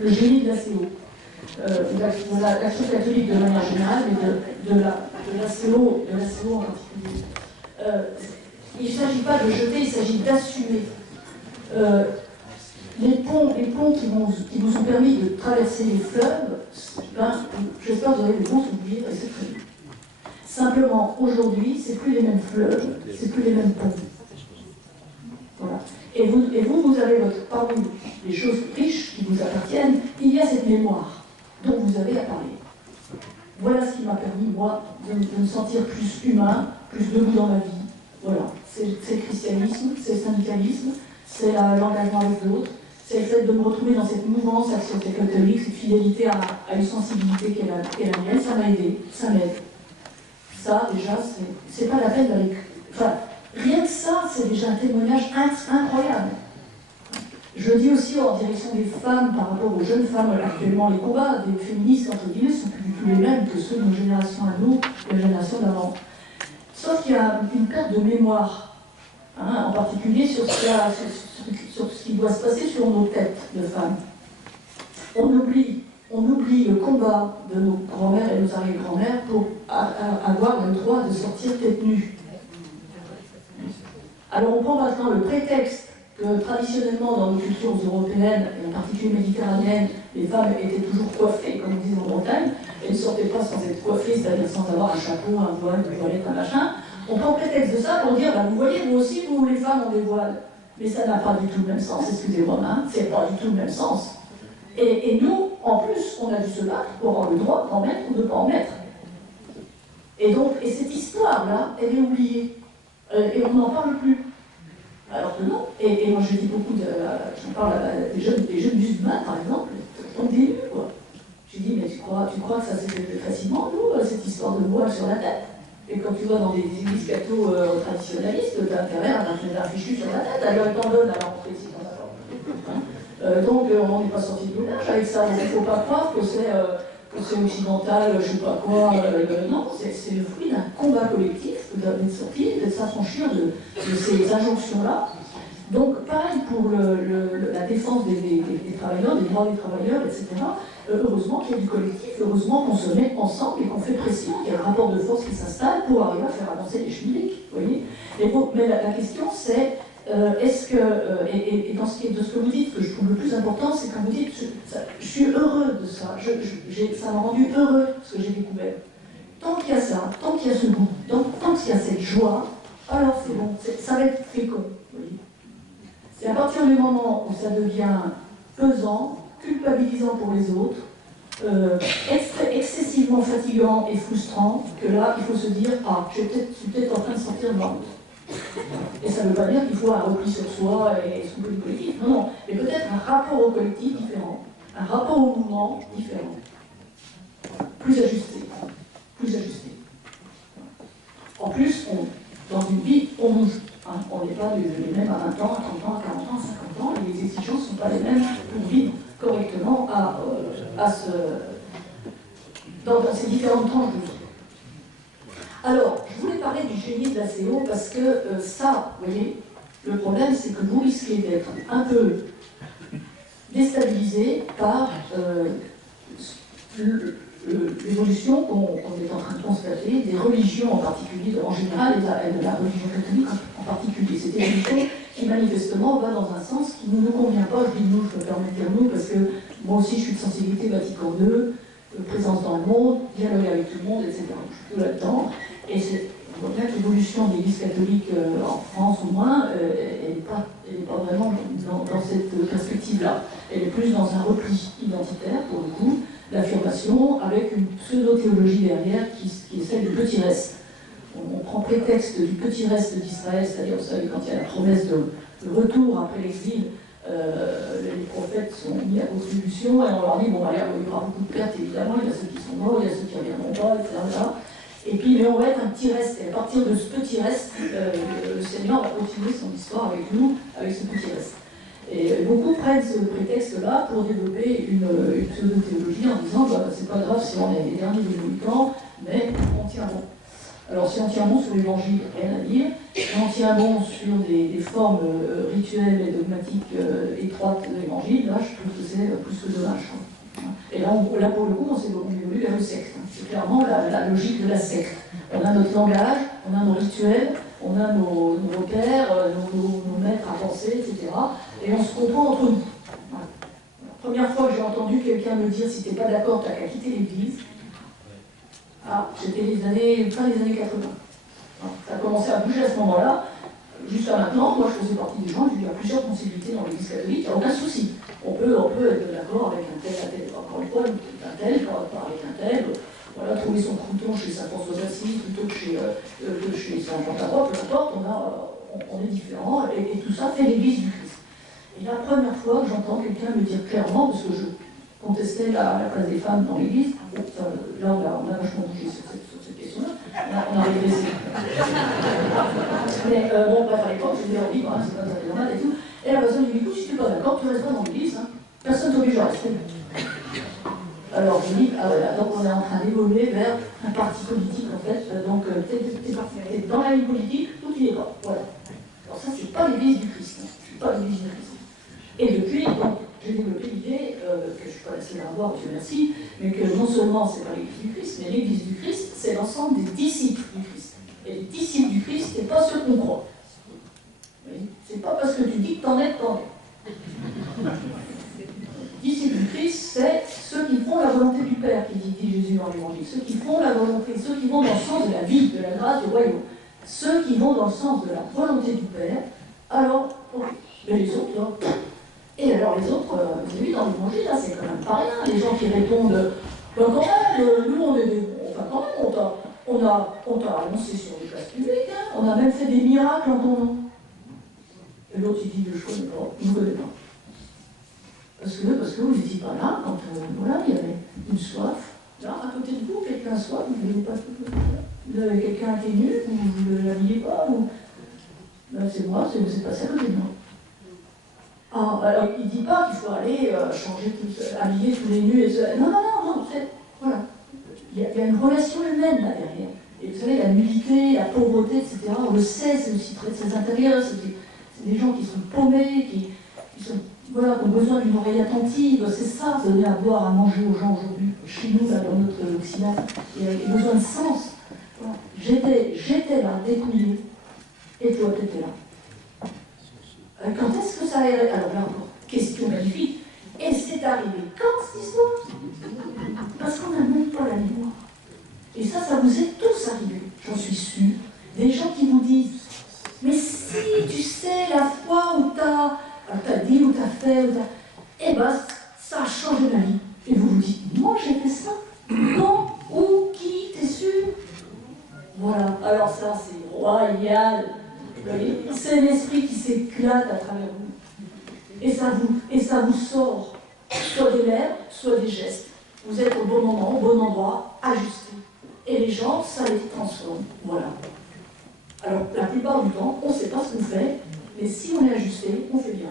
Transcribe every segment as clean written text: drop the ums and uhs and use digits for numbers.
le génie de l'ACO. De l'action catholique de manière générale, mais de l'ACO en particulier. Il ne s'agit pas de jeter, il s'agit d'assumer. Les ponts qui vous ont permis de traverser les fleuves, ben, j'espère que vous aurez des bons souvenirs, et c'est très bien. Simplement, aujourd'hui, c'est plus les mêmes fleuves, c'est plus les mêmes ponts. Voilà. Et vous avez parmi les choses riches qui vous appartiennent, il y a cette mémoire dont vous avez à parler. Voilà ce qui m'a permis, moi, de me sentir plus humain, plus debout dans ma vie. Voilà. C'est le christianisme, c'est le syndicalisme, c'est l'engagement avec l'autre, c'est le fait de me retrouver dans cette mouvance action catholique, cette fidélité à une sensibilité qui est la mienne. Ça m'a aidé, ça m'aide. Ça, déjà, c'est pas la peine d'aller... Enfin, rien que ça, c'est déjà un témoignage incroyable. Je dis aussi en direction des femmes, par rapport aux jeunes femmes, actuellement, les combats des féministes, entre guillemets, sont plus du tout les mêmes que ceux de nos générations à nous, et la génération d'avant. Sauf qu'il y a une perte de mémoire, hein, en particulier sur ce qui doit se passer sur nos têtes de femmes. On oublie le combat de nos grands-mères et nos arrière-grands-mères pour avoir le droit de sortir tête nue. Alors on prend maintenant le prétexte que traditionnellement dans nos cultures européennes, et en particulier méditerranéennes, les femmes étaient toujours coiffées, comme on dit en Bretagne, et ne sortaient pas sans être coiffées, c'est-à-dire sans avoir un chapeau, un voile, une voilette, un machin. On prend prétexte de ça pour dire, bah, vous voyez, vous aussi, vous les femmes ont des voiles. Mais ça n'a pas du tout le même sens, excusez-moi, hein, c'est pas du tout le même sens. Et nous, en plus, on a dû se battre pour avoir le droit d'en mettre ou de ne pas en mettre. Et donc, et cette histoire-là, elle est oubliée. Et on n'en parle plus. Alors que non. Et moi, je dis beaucoup je parle des jeunes musulmans, par exemple, qui ont des nus, quoi. Je dis, mais tu crois que ça s'est fait facilement, nous, cette histoire de voile sur la tête? Et quand tu vas dans des églises catho traditionnalistes, tu as intérêt à mettre un fichu sur la tête. Alors, ils t'en donnent à la rentrée ici dans la porte. Donc, on n'en est pas sorti de l'auberge avec ça. Il ne faut pas croire que c'est occidental, je ne sais pas quoi. Non, c'est le fruit d'un combat collectif, d'être sorti, de s'affranchir de ces injonctions-là. Donc, pareil pour la défense des travailleurs, des droits des travailleurs, etc. Heureusement qu'il y a du collectif, heureusement qu'on se met ensemble et qu'on fait pression, qu'il y a un rapport de force qui s'installe pour arriver à faire avancer les schmilblick, vous voyez. Mais la question c'est, est-ce que, et dans ce que vous dites, que je trouve le plus important, c'est quand vous dites, je suis heureux de ça, ça m'a rendu heureux ce que j'ai découvert. Tant qu'il y a ça, tant qu'il y a ce goût, tant qu'il y a cette joie, alors c'est bon, ça va être fécond, vous voyez. C'est à partir du moment où ça devient pesant, culpabilisant pour les autres, excessivement fatigant et frustrant, que là, il faut se dire, ah, je suis peut-être en train de sortir de ma route. Et ça ne veut pas dire qu'il faut un repli sur soi et soulever le collectif, non, mais peut-être un rapport au collectif différent, un rapport au mouvement différent, plus ajusté, plus ajusté. En plus, dans une vie, on bouge. Hein, on n'est pas les mêmes à 20 ans, à 30 ans, à 40 ans, à 50 ans, et les exigences ne sont pas les mêmes pour vivre correctement dans ces différentes tranches de vie. Alors, je voulais parler du génie de l'ACO parce que ça, vous voyez, le problème c'est que vous risquez d'être un peu déstabilisé par l'évolution qu'on est en train de constater, des religions en particulier, en général, et de la religion catholique en particulier. C'est une évolution qui manifestement va dans un sens qui ne nous convient pas. Je dis nous, je me permets de dire nous, parce que moi aussi je suis de sensibilité Vatican II, présence dans le monde, dialogue avec tout le monde, etc. Je suis tout là-dedans. Et on voit bien que l'évolution de l'Église catholique en France au moins, elle n'est pas vraiment dans cette perspective-là. Elle est plus dans un repli identitaire, pour le coup, l'affirmation avec une pseudo-théologie derrière qui est celle du petit reste. On prend prétexte du petit reste d'Israël, c'est-à-dire, vous savez, quand il y a la promesse de retour après l'exil, les prophètes sont mis à contribution et on leur dit, bon, il y aura beaucoup de pertes évidemment, il y a ceux qui sont morts, il y a ceux qui ne reviendront pas, etc. Et puis, mais on va être un petit reste. Et à partir de ce petit reste, le Seigneur va continuer son histoire avec nous, avec ce petit reste. Et beaucoup prennent ce prétexte-là pour développer une pseudo-théologie en disant bah, c'est pas grave si on est les derniers des Mohicans, mais on tient bon. Alors si on tient bon sur l'évangile, rien à dire. Si on tient bon sur des formes rituelles et dogmatiques étroites de l'évangile, là je trouve que c'est plus que dommage. Et là, pour le coup, on s'est évolué vers le secte. C'est clairement la logique de la secte. On a notre langage, on a nos rituels, on a nos repères, nos maîtres à penser, etc. Et on se comprend entre nous. Voilà. La première fois que j'ai entendu quelqu'un me dire si t'es pas d'accord, t'as qu'à quitter l'église. C'était fin des années 80. Alors, ça a commencé à bouger à ce moment-là. Jusqu'à maintenant, moi je faisais partie des gens, il y a plusieurs possibilités dans l'église catholique, il n'y a aucun souci. On peut être d'accord avec un tel, encore une fois, un tel, pas avec un tel. Voilà, trouver son crouton chez Saint François d'Assise plutôt que chez Saint Jean d'Arc, peu importe, on est différents, et tout ça fait l'église du Christ. Et la première fois que j'entends quelqu'un me dire clairement, parce que je contestais la place des femmes dans l'église, là on a vachement bougé sur cette question-là, on a régressé. Mais bon, bref, à l'époque, je disais, oui, c'est pas très normal et tout. Et la personne dit, écoute, si tu n'es pas d'accord, tu restes pas dans l'église, hein. Personne ne t'oblige à rester. Alors, je dis, ah voilà, donc on est en train d'évoluer vers un parti politique, en fait. Donc, t'es dans la vie politique, ou tu n'y es pas. Voilà. Alors ça, c'est pas l'église du Christ. Hein. Je suis pas l'église du Christ. Et depuis, donc, j'ai développé l'idée, que je ne suis pas la seule à avoir, Dieu merci, mais que non seulement c'est pas l'église du Christ, mais l'église du Christ, c'est l'ensemble des disciples du Christ. Et les disciples du Christ, c'est pas ceux qu'on croit. C'est pas parce que tu dis que t'en es, t'en es. Les disciples du Christ, c'est ceux qui font la volonté du Père, qui dit Jésus dans l'Évangile. Ceux qui font la volonté, ceux qui vont dans le sens de la vie, de la grâce, du royaume. Ceux qui vont dans le sens de la volonté du Père, alors, ok. Mais les autres, là. Et alors les autres, vous avez vu dans l'Évangile, là, c'est quand même pas rien. Les gens qui répondent, ben quand même, nous on est des. Enfin, quand même, on t'a annoncé sur les places publiques, hein. On a même fait des miracles en ton nom. Et l'autre, il dit, je ne connais pas, je ne connais pas. Parce que vous n'étiez pas là quand voilà, il y avait une soif. Là, à côté de vous, quelqu'un a soif, vous ne voulez pas vous avez quelqu'un qui est nu, vous ne l'habillez pas, ou... Ben, c'est moi, c'est passé à côté de moi. Ah, alors il ne dit pas qu'il faut aller changer habiller tous les nus et ça. Non, voilà. Il y a une relation humaine là derrière. Et vous savez, la nudité, la pauvreté, etc., on le sait, c'est aussi très intérieur. C'est des gens qui sont paumés, qui ont besoin d'une oreille attentive. C'est ça, donner à boire, à manger aux gens aujourd'hui. Chez nous, là, dans notre Occident, il y a besoin de sens. Voilà. J'étais là, dépouillé, et toi, tu étais là. Quand est-ce que ça a arrivé? Alors là encore, question magnifique. Et c'est arrivé quand cette histoire? Parce qu'on n'a même pas la mémoire. Et ça vous est tous arrivé, j'en suis sûre. Des gens qui vous disent, mais si tu sais la fois où t'as dit, où t'as fait, eh ben ça a changé ma vie. Et vous vous dites, moi j'ai fait ça. Quand, où, qui, t'es sûr? Voilà, alors ça c'est royal. C'est l'esprit qui s'éclate à travers vous. Et ça vous sort, soit des lèvres, soit des gestes. Vous êtes au bon moment, au bon endroit, ajusté. Et les gens, ça les transforme. Voilà. Alors, la plupart du temps, on ne sait pas ce qu'on fait, mais si on est ajusté, on fait bien.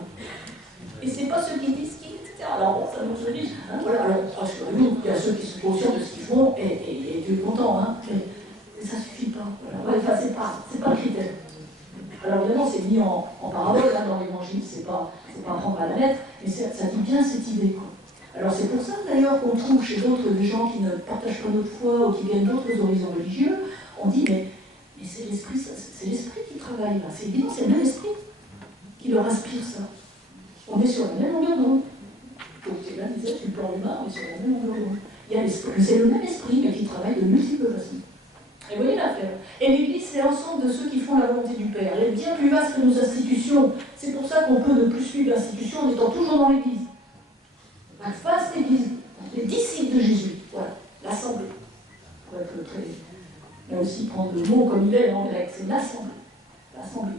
Et c'est pas ceux qui disent qui, etc. Alors, bon, ça nous se dit, hein, voilà. Alors, rassurez-vous, il y a ceux qui sont conscients de ce qu'ils font, et Dieu est content, hein. Mais ça ne suffit pas. Voilà. Ouais, enfin, c'est pas le critère. Alors évidemment, c'est mis en parabole hein, dans l'Évangile, c'est pas à prendre à la lettre, mais ça dit bien cette idée. Quoi. Alors c'est pour ça d'ailleurs qu'on trouve chez d'autres des gens qui ne partagent pas notre foi ou qui viennent d'autres horizons religieux, on dit mais c'est l'esprit qui travaille là, c'est évident, c'est le même esprit qui leur inspire ça. On est sur la même longueur d'onde. Donc c'est là, disait, sur le plan humain, on est sur la même longueur d'onde. C'est le même esprit, mais qui travaille de multiples façons. Et vous voyez l'affaire. Et l'Église, c'est l'ensemble de ceux qui font la volonté du Père. Elle est bien plus vaste que nos institutions. C'est pour ça qu'on peut ne plus suivre l'institution en étant toujours dans l'Église. La vaste Église, les disciples de Jésus, voilà, l'assemblée. Pour être très... Là aussi, prendre le mot comme il est en grec, c'est l'assemblée. L'assemblée.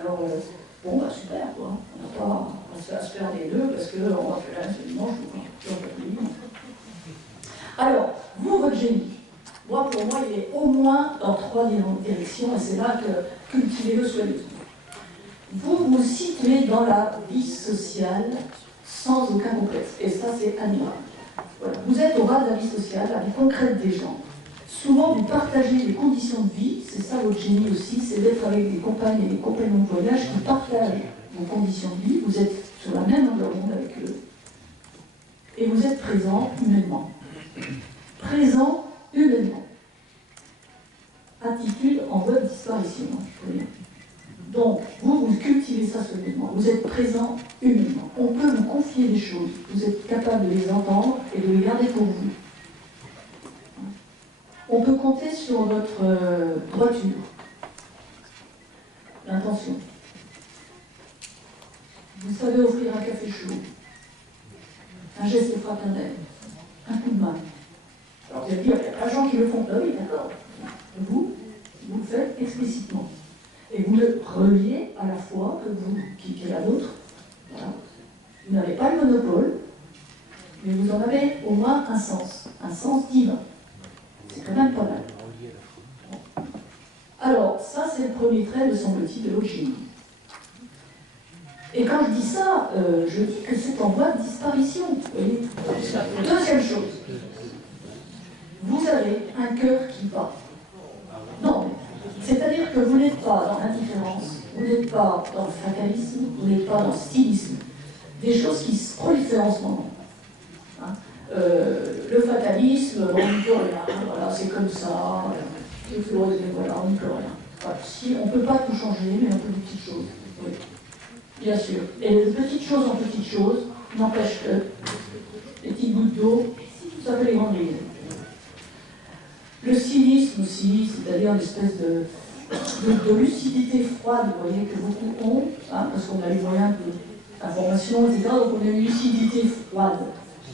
Alors, bon, bah super, quoi. On n'a pas à se faire des nœuds parce qu'on va faire la messe le dimanche, alors, vous, votre génie. Moi, pour moi, il est au moins dans 3 directions, et c'est là que cultivez-le soigneusement. Vous vous situez dans la vie sociale sans aucun complexe, et ça, c'est admirable. Voilà. Vous êtes au ras de la vie sociale, la vie concrète des gens. souvent vous partagez des conditions de vie, c'est ça votre génie aussi, c'est d'être avec des compagnes et des compagnons de voyage qui partagent vos conditions de vie, vous êtes sur la même longueur d'onde avec eux, et vous êtes présent humainement. Présent humainement. Attitude en voie de disparition, je peux dire. Donc, vous cultivez ça solidement, vous êtes présent humainement. On peut vous confier des choses, vous êtes capable de les entendre et de les garder pour vous. On peut compter sur votre droiture, l'intention. Vous savez offrir un café chaud, un geste fraternel, un coup de main. Alors vous allez dire, il y a plein de gens qui le font. Ah oui, d'accord. Vous le faites explicitement. Et vous le reliez à la foi que vous, qui est la vôtre. Voilà. Vous n'avez pas le monopole, mais vous en avez au moins un sens divin. C'est quand même pas mal. Alors, ça c'est le premier trait, me semble-t-il, de votre génie. Et quand je dis ça, je dis que c'est en voie de disparition. Vous voyez. Deuxième chose, vous avez un cœur qui bat. Non, c'est-à-dire que vous n'êtes pas dans l'indifférence, vous n'êtes pas dans le fatalisme, vous n'êtes pas dans le stylisme. Des choses qui se prolifèrent en ce moment. Hein. Le fatalisme, on n'y peut rien, voilà, c'est comme ça, voilà, on n'y peut rien. Voilà. Si, on ne peut pas tout changer, mais on peut des petites choses. Oui. Bien sûr. Et les petites choses en petites choses n'empêchent que les petites gouttes d'eau, ça fait les grandes lignes. Le cynisme aussi, c'est-à-dire une espèce de lucidité froide, vous voyez, que beaucoup ont, hein, parce qu'on a les moyens d'information, etc., donc on a une lucidité froide.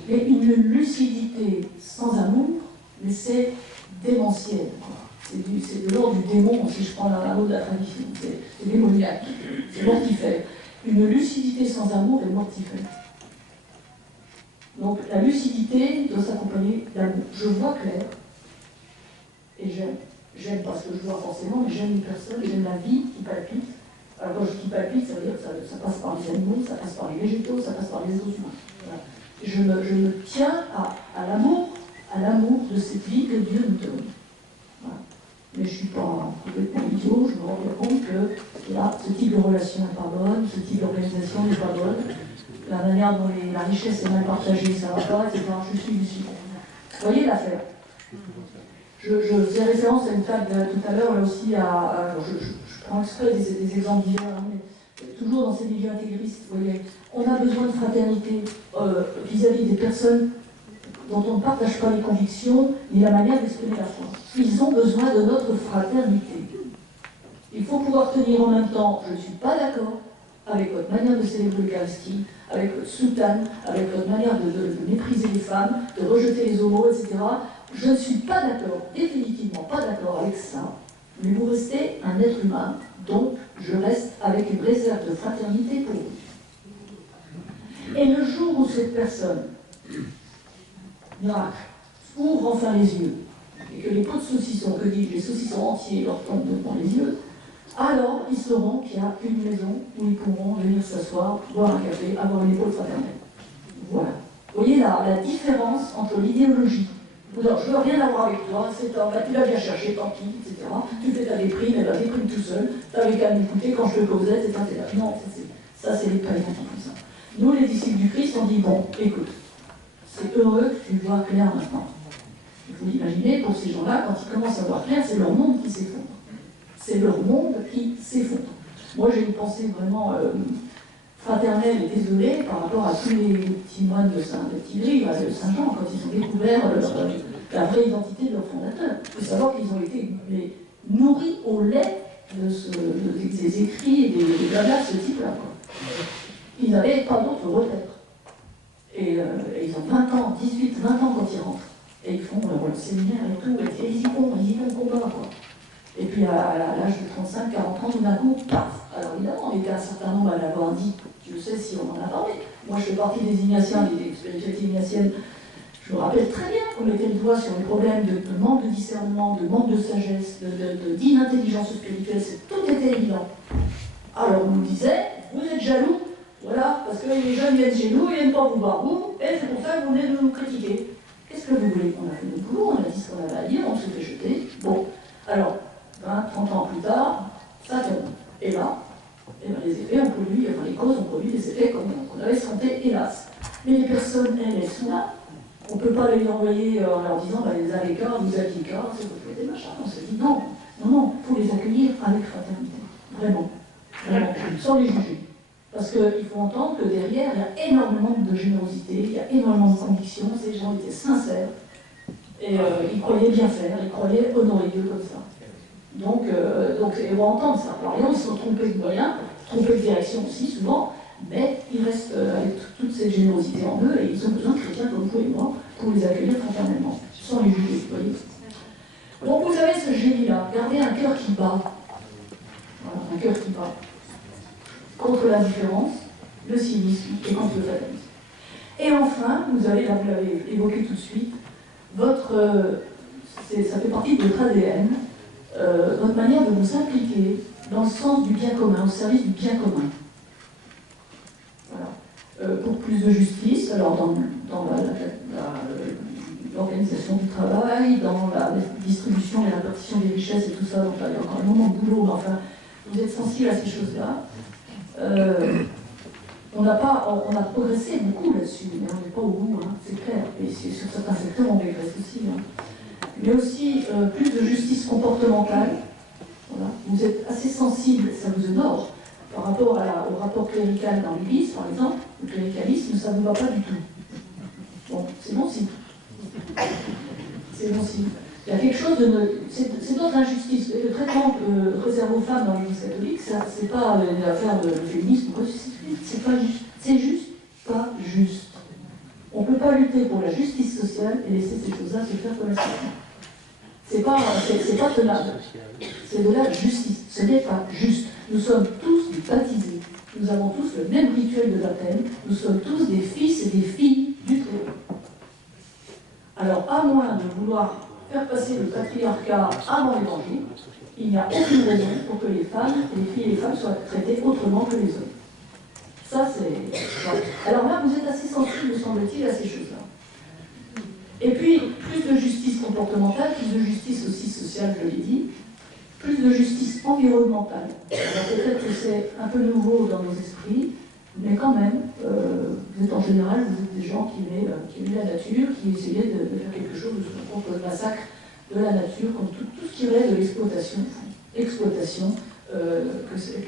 Mais une lucidité sans amour, mais c'est démentiel. C'est de l'ordre du démon, si je prends la mot de la tradition. C'est démoniaque, c'est mortifère. Une lucidité sans amour est mortifère. Donc la lucidité doit s'accompagner d'amour. Je vois clair, et j'aime. J'aime parce que je vois forcément, mais j'aime les personnes, j'aime la vie qui palpite. Alors quand je dis palpite, ça veut dire que ça passe par les animaux, ça passe par les végétaux, ça passe par les êtres humains. Voilà. Je me tiens à l'amour de cette vie que Dieu nous donne. Voilà. Mais je ne suis pas complètement idiot, je me rends bien compte que là, ce type de relation n'est pas bonne, ce type d'organisation n'est pas bonne, la manière dont la richesse est mal partagée, ça ne va pas, etc. Je suis lucide. Vous voyez l'affaire? Je faisais référence à une table tout à l'heure, là aussi, je prends exprès des exemples divers, hein, mais toujours dans ces milieux intégristes, vous voyez, on a besoin de fraternité vis-à-vis des personnes dont on ne partage pas les convictions ni la manière d'exprimer la foi. Ils ont besoin de notre fraternité. Il faut pouvoir tenir en même temps, je ne suis pas d'accord avec votre manière de célébrer l'Eucharistie, avec votre soutane, avec votre manière de mépriser les femmes, de rejeter les homos, etc. Je ne suis pas d'accord, définitivement pas d'accord avec ça, mais vous restez un être humain, donc je reste avec une réserve de fraternité pour vous. Et le jour où cette personne, miracle, ouvre enfin les yeux, et que les pots de saucisson, que dis-je, les saucissons entiers leur tombent devant les yeux, alors ils sauront qu'il y a une maison où ils pourront venir s'asseoir, boire un café, avoir une épaule fraternelle. Voilà. Vous voyez la différence entre l'idéologie. Non, je ne veux rien avoir avec toi, tu l'as bien cherché, tant pis, etc. Tu fais ta déprime, elle va déprime tout seul, tu n'avais qu'à m'écouter quand je te causais, etc. Non, ça c'est les païens qui font ça. Nous, les disciples du Christ, on dit, bon, écoute, c'est heureux que tu vois clair maintenant. Il faut l'imaginer, pour ces gens-là, quand ils commencent à voir clair, c'est leur monde qui s'effondre. C'est leur monde qui s'effondre. Moi, j'ai une pensée vraiment fraternelle et désolée par rapport à tous les petits moines de Saint-Thierry, de Saint-Jean, quand ils ont découvert la vraie identité de leur fondateur. Il faut savoir qu'ils ont été nourris au lait des écrits et des blabla de ce type-là. Ils n'avaient pas d'autre repère. Et ils ont 20 ans, 18, 20 ans quand ils rentrent. Et ils font le séminaire et tout, et ils y vont au combat, quoi. Et puis à l'âge de 35, 40 ans, tout d'un coup, paf. Alors évidemment, on était un certain nombre à l'avoir dit, je sais si on en a parlé. Moi je fais partie des Ignatiens, des spiritualités ignatiennes. Je me rappelle très bien qu'on mettait le doigt sur les problèmes de manque de discernement, de manque de sagesse, d'inintelligence spirituelle, tout était évident. Alors on nous disait, vous êtes jaloux, voilà, parce que les jeunes viennent chez nous, ils n'aiment pas vous voir vous, et c'est pour ça que vous venez de nous critiquer. Qu'est-ce que vous voulez? On a fait notre boulot, on a dit ce qu'on avait à dire, on se fait jeter. Bon, alors, 20, 30 ans plus tard, ça tombe. Et là, eh ben, les effets ont produit, enfin les causes ont produit des effets comme on avait escompté, hélas. Mais les personnes, elles sont là. On ne peut pas les envoyer en leur disant, bah, les uns les cas, vous êtes les cas, c'est vous faites des machins. On se dit non, non, non, il faut les accueillir avec fraternité. Vraiment, vraiment, sans les juger. Parce qu'il faut entendre que derrière, il y a énormément de générosité, il y a énormément de conviction, ces gens étaient sincères, et ils croyaient bien faire, ils croyaient honorer Dieu comme ça. Donc ils vont entendre ça. Alors, ils se sont trompés de moyens, trompés de direction aussi souvent, mais ils restent avec toute cette générosité en eux, et ils ont besoin de chrétiens comme vous et moi pour les accueillir fraternellement, sans les juger, vous voyez. Donc vous avez ce génie-là, gardez un cœur qui bat. Voilà, un cœur qui bat. Contre l'indifférence, le cynisme et contre le fatalisme. Et enfin, vous l'avez évoqué tout de suite, ça fait partie de votre ADN, votre manière de vous impliquer dans le sens du bien commun, au service du bien commun. Voilà. Pour plus de justice, alors dans l'organisation du travail, dans la distribution et la répartition des richesses et tout ça, donc là, il y a encore un moment de boulot, mais enfin, vous êtes sensible à ces choses-là. On a progressé beaucoup là-dessus, mais on n'est pas au bout, hein, c'est clair. Et sur certains secteurs, on régresse aussi. Hein. Mais aussi plus de justice comportementale. Voilà. Vous êtes assez sensible, ça vous honore, par rapport au rapport clérical dans l'Église, par exemple. Le cléricalisme, ça ne vous va pas du tout. Bon, c'est bon signe. C'est bon signe. Il y a quelque chose de... C'est notre injustice. Le traitement réservé aux femmes dans l'Église catholique, c'est pas une affaire de féminisme, c'est pas juste. C'est juste pas juste. On ne peut pas lutter pour la justice sociale et laisser ces choses-là se faire comme elles sont. C'est pas tenable. C'est de la justice. Ce n'est pas juste. Nous sommes tous baptisés. Nous avons tous le même rituel de baptême. Nous sommes tous des fils et des filles du Très-Haut. Alors, à moins de vouloir faire passer le patriarcat avant l'Évangile, il n'y a aucune raison pour que les femmes, les filles et les femmes soient traitées autrement que les hommes. Ça, c'est... Voilà. Alors là, vous êtes assez sensible, me semble-t-il, à ces choses-là. Et puis, plus de justice comportementale, plus de justice aussi sociale, je l'ai dit, plus de justice environnementale. Alors peut-être que c'est un peu nouveau dans nos esprits, mais quand même, vous êtes en général, vous êtes des gens qui aimaient la nature, qui essayaient de faire quelque chose contre le massacre de la nature, contre tout ce qui relève de l'exploitation, qu'elle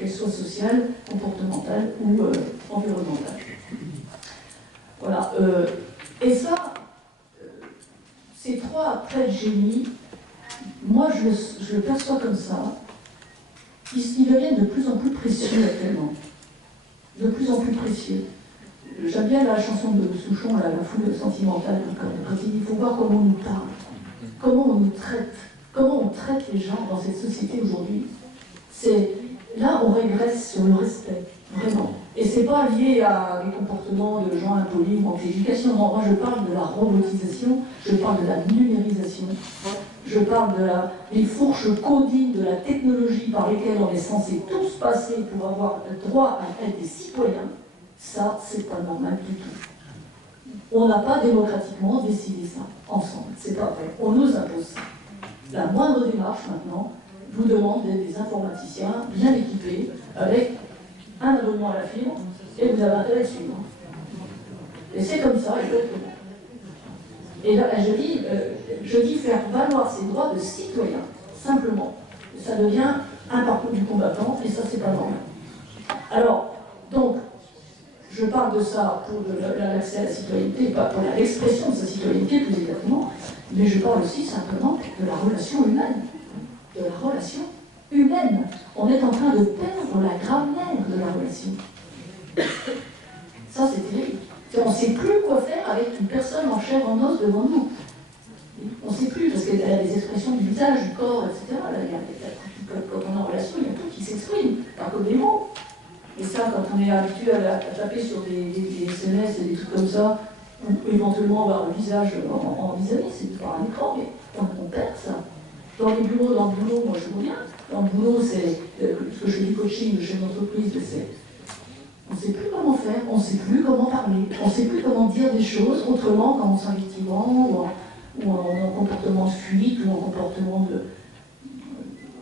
soit sociale, comportementale ou environnementale. Voilà. Et ça, ces trois traits de génie, moi je le perçois comme ça, ils deviennent de plus en plus précieux actuellement. De plus en plus précieux. J'aime bien la chanson de Souchon, la foule sentimentale, quand il dit il faut voir comment on nous parle, comment on nous traite, comment on traite les gens dans cette société aujourd'hui. Là, on régresse sur le respect, vraiment. Et c'est pas lié à des comportements de gens impolis ou manque d'éducation. Non, moi je parle de la robotisation, je parle de la numérisation, je parle des fourches codines de la technologie par lesquelles on est censé tous passer pour avoir le droit à être des citoyens. Ça, c'est pas normal du tout. On n'a pas démocratiquement décidé ça ensemble, c'est pas vrai. On nous impose ça. La moindre démarche maintenant vous demande d'être des informaticiens bien équipés, avec un abonnement à la fibre, et vous avez intérêt à suivre. Et c'est comme ça, exactement. Et là, je dis faire valoir ses droits de citoyen, simplement. Ça devient un parcours du combattant, et ça, c'est pas normal. Alors, donc, je parle de ça pour l'accès à la citoyenneté, pas pour l'expression de sa citoyenneté, plus exactement, mais je parle aussi simplement de la relation humaine. De la relation humaine. On est en train de perdre la grammaire de la relation. Ça, c'est terrible. On ne sait plus quoi faire avec une personne en chair, en os devant nous. On ne sait plus, parce qu'elle a des expressions du visage, du corps, etc. Là, quand on est en relation, il y a tout qui s'exprime, pas comme des mots. Et ça, quand on est habitué à taper sur des SMS et des trucs comme ça, ou éventuellement avoir le visage en vis-à-vis, c'est par un écran, mais on perd ça. Dans le boulot, moi je reviens. Dans le boulot, c'est ce que je dis coaching de chef d'entreprise, c'est on ne sait plus comment faire, on ne sait plus comment parler, on ne sait plus comment dire des choses autrement qu'en s'invectivant ou en comportement de fuite, ou en comportement de...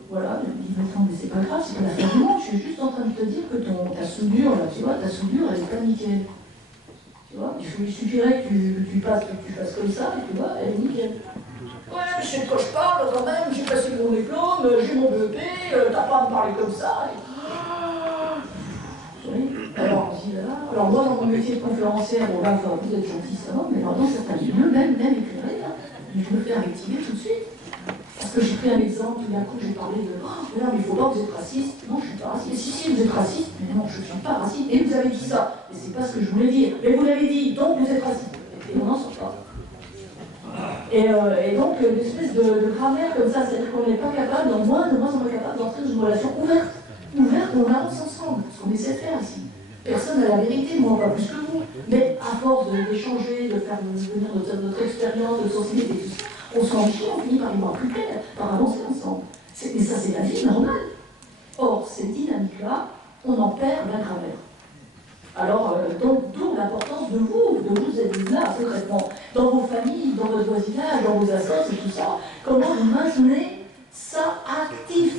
voilà, de mais c'est pas grave, c'est pas l'affaire du monde, je suis juste en train de te dire que ta soudure, là, tu vois, ta soudure, elle est pas nickel. Tu vois, il suffirait que tu fasses comme ça, et tu vois, elle est nickel. Ouais, je sais de quoi je parle quand même, j'ai passé mon diplôme, j'ai mon BEP, t'as pas à me parler comme ça. Oui. Alors moi, dans mon métier de conférencière, bon là, vous êtes gentil, ça va, mais alors dans certains milieux, même éclairés, là, je me fais réactiver tout de suite. Parce que j'ai pris un exemple, tout d'un coup, j'ai parlé de « Oh, non, mais il ne faut pas, vous êtes raciste. » Non, je ne suis pas raciste. Si, vous êtes raciste. Mais non, je ne suis pas raciste. Et vous avez dit ça. Mais c'est pas ce que je voulais dire. Mais vous l'avez dit, donc vous êtes raciste. Et on n'en sort pas. Et donc, une espèce de grammaire comme ça, c'est-à-dire qu'on n'est pas capable, de moins en moins capable d'entrer dans une relation ouverte. Ouverte, où on avance ensemble. Ce qu'on essaie de faire ici. Personne n'a la vérité, moi pas plus que vous. Mais à force d'échanger, de faire venir notre expérience, de sensibilité, tout ça, on s'enrichit, on finit par y voir plus clair, par avancer ensemble. Et ça, c'est la vie normale. Or, cette dynamique-là, on en perd la grammaire. Alors, donc, d'où l'importance de vous êtes là, concrètement, dans vos familles, dans votre voisinage, dans vos assos et tout ça, comment vous maintenez ça actif.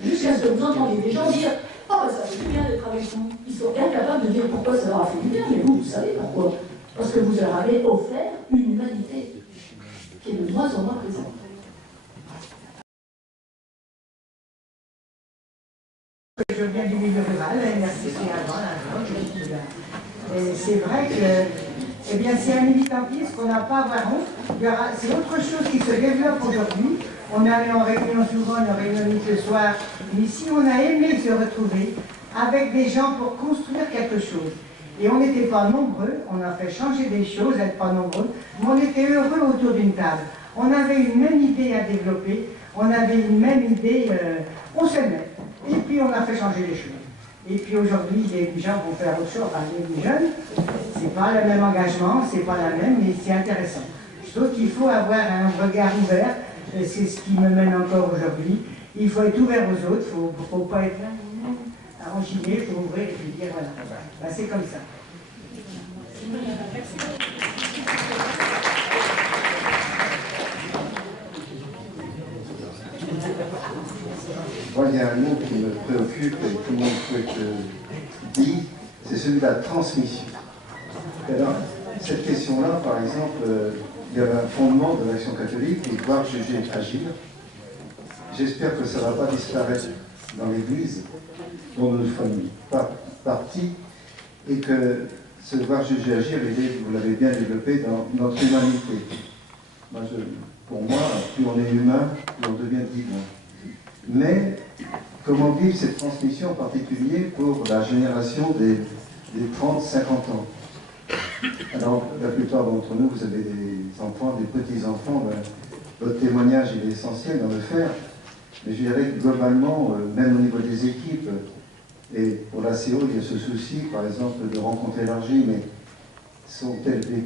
Jusqu'à ce que vous entendiez des gens dire « Oh, ça fait du bien d'être avec vous ». Ils sont incapables de dire pourquoi ça leur a fait du bien, mais vous savez pourquoi. Parce que vous leur avez offert une humanité qui est de moins en moins présente. Je viens du milieu rural, merci c'est vrai que eh bien, c'est un militantisme qu'on n'a pas à avoir honte. C'est autre chose qui se développe aujourd'hui. On allait en réunion souvent, on réunit le soir, mais ici on a aimé se retrouver avec des gens pour construire quelque chose. Et on n'était pas nombreux, on a fait changer des choses, être pas nombreux, mais on était heureux autour d'une table. On avait une même idée à développer, on avait une même idée, on s'aimait. Et puis on a fait changer les choses. Et puis aujourd'hui, les gens vont faire autre chose, enfin les jeunes, c'est pas le même engagement, c'est pas la même, mais c'est intéressant. Je trouve qu'il faut avoir un regard ouvert, c'est ce qui me mène encore aujourd'hui. Il faut être ouvert aux autres, il ne faut pas être enchiné, il faut ouvrir et puis dire voilà. Ben, c'est comme ça. Moi, il y a un mot qui me préoccupe et tout le monde souhaite dire, c'est celui de la transmission. Alors, cette question-là, par exemple, il y avait un fondement de l'Action catholique, et voir, juger, agir. J'espère que ça ne va pas disparaître dans l'Église, dont nous sommes partis, et que ce voir, juger, agir, vous l'avez bien développé dans notre humanité. Moi, pour moi, plus on est humain, plus on devient divin. Mais comment vivre cette transmission en particulier pour la génération des 30-50 ans? Alors, la plupart d'entre nous, vous avez des enfants, des petits-enfants, ben, votre témoignage est essentiel dans le faire. Mais je dirais que globalement, même au niveau des équipes, et pour la CO, il y a ce souci, par exemple, de rencontres élargies, mais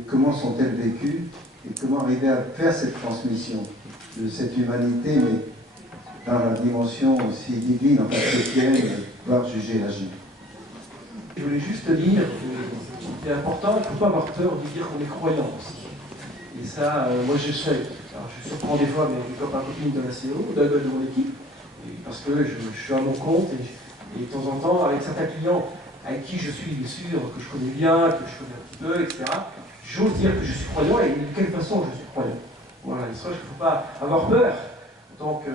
comment sont-elles vécues et comment arriver à faire cette transmission de cette humanité, mais dans la dimension aussi divine, enfin chrétienne, voir, juger, agir. Je voulais juste dire que c'est important, il ne faut pas avoir peur de dire qu'on est croyant aussi. Et ça, moi je sais. Alors je surprends des fois mes copains copines de la CO, de mon équipe, parce que je suis à mon compte et de temps en temps, avec certains clients avec qui je suis sûr, que je connais bien, que je connais un petit peu, etc., j'ose dire que je suis croyant et de quelle façon je suis croyant. Voilà, il ne faut pas avoir peur, en tant que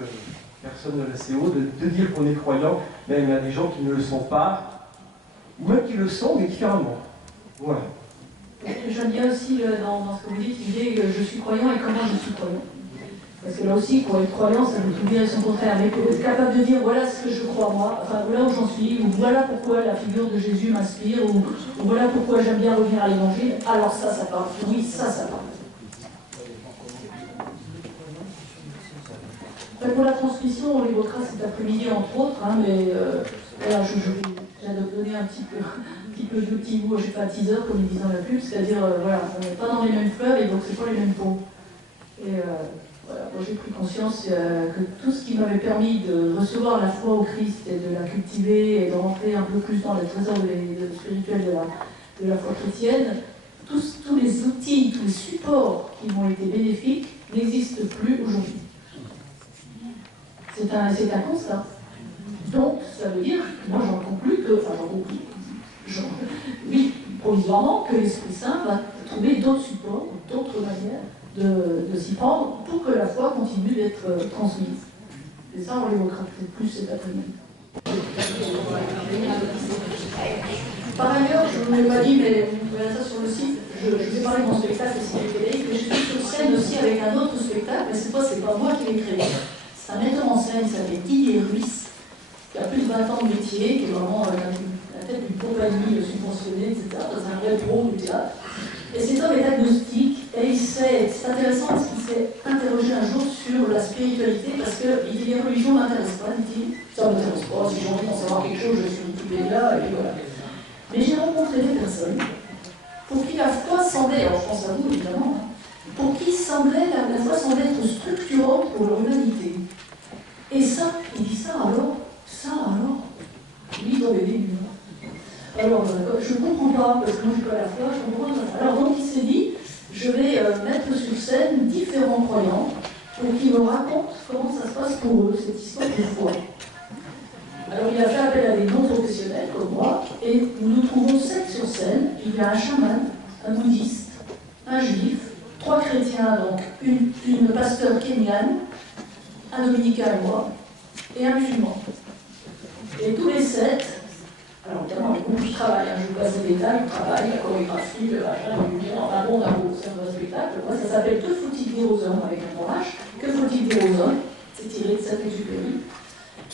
personne de la CO, de dire qu'on est croyant, même il y a des gens qui ne le sont pas, ou même qui le sont, mais différemment. Voilà. J'aime bien aussi dans ce que vous dites, l'idée que je suis croyant et comment je suis croyant. Parce que là aussi, pour être croyant, ça veut tout dire et son contraire. Mais pour être capable de dire voilà ce que je crois moi, enfin voilà où j'en suis, ou voilà pourquoi la figure de Jésus m'inspire, ou voilà pourquoi j'aime bien revenir à l'évangile, alors ça parle. Oui, ça parle. Pour la transmission, on l'évoquera cet après-midi entre autres, hein, mais voilà, je viens de donner un petit peu de petit goût, je fais un teaser comme ils disent dans la pub, c'est-à-dire voilà, on n'est pas dans les mêmes fleuves et donc c'est pas les mêmes pots. Et voilà, moi j'ai pris conscience que tout ce qui m'avait permis de recevoir la foi au Christ et de la cultiver et de rentrer un peu plus dans les trésors spirituels de la foi chrétienne, tous les outils, tous les supports qui m'ont été bénéfiques n'existent plus aujourd'hui. C'est un constat. Donc, ça veut dire, moi j'en conclus que, enfin j'en conclus, oui, provisoirement, que l'Esprit Saint va trouver d'autres supports, d'autres manières de s'y prendre pour que la foi continue d'être transmise. Et ça, on l'évoquera peut-être plus cet après-midi. Par ailleurs, je ne vous l'ai pas dit, mais vous verrez ça sur le site, je vous ai parlé de mon spectacle Ciné-Frédéric, mais je suis sur scène aussi avec un autre spectacle, mais cette fois, c'est pas moi qui l'ai créé. C'est un metteur en scène qui s'appelle Didier Ruiz, qui a plus de 20 ans de métier, qui est vraiment à la tête d'une compagnie subventionnée, etc., dans un vrai pro du théâtre. Et cet homme est agnostique, et c'est intéressant parce qu'il s'est interrogé un jour sur la spiritualité, parce qu'il dit les religions ne m'intéressent pas, dit-il. Ça ne m'intéresse pas, si j'ai envie d'en savoir quelque chose, je suis Wikipédia, et puis voilà. Mais j'ai rencontré des personnes pour qui la foi semblait, alors je pense à vous évidemment, pour qui la foi semblait être structurante pour leur humanité. Et ça, il dit ça alors, lui dans les débuts. Alors, je ne comprends pas, parce que moi je suis pas à la foi, je comprends pas. Alors donc il s'est dit, je vais mettre sur scène différents croyants pour qu'ils me racontent comment ça se passe pour eux, cette histoire de foi. Alors il a fait appel à des non-professionnels comme moi, et nous nous trouvons 7 sur scène. Il y a un chaman, un bouddhiste, un juif, 3 chrétiens, donc une pasteur kenyane, un dominicain et moi, et un musulman. Et tous les 7, alors évidemment avec beaucoup de travail, je vous passe les détails, le travail, la chorégraphie, le machin, le lumière, enfin bon, on a beau faire un spectacle. Moi, ça s'appelle Que faut-il dire aux hommes avec un grand H, Que faut-il dire aux hommes, c'est tiré de Saint-Exupéry.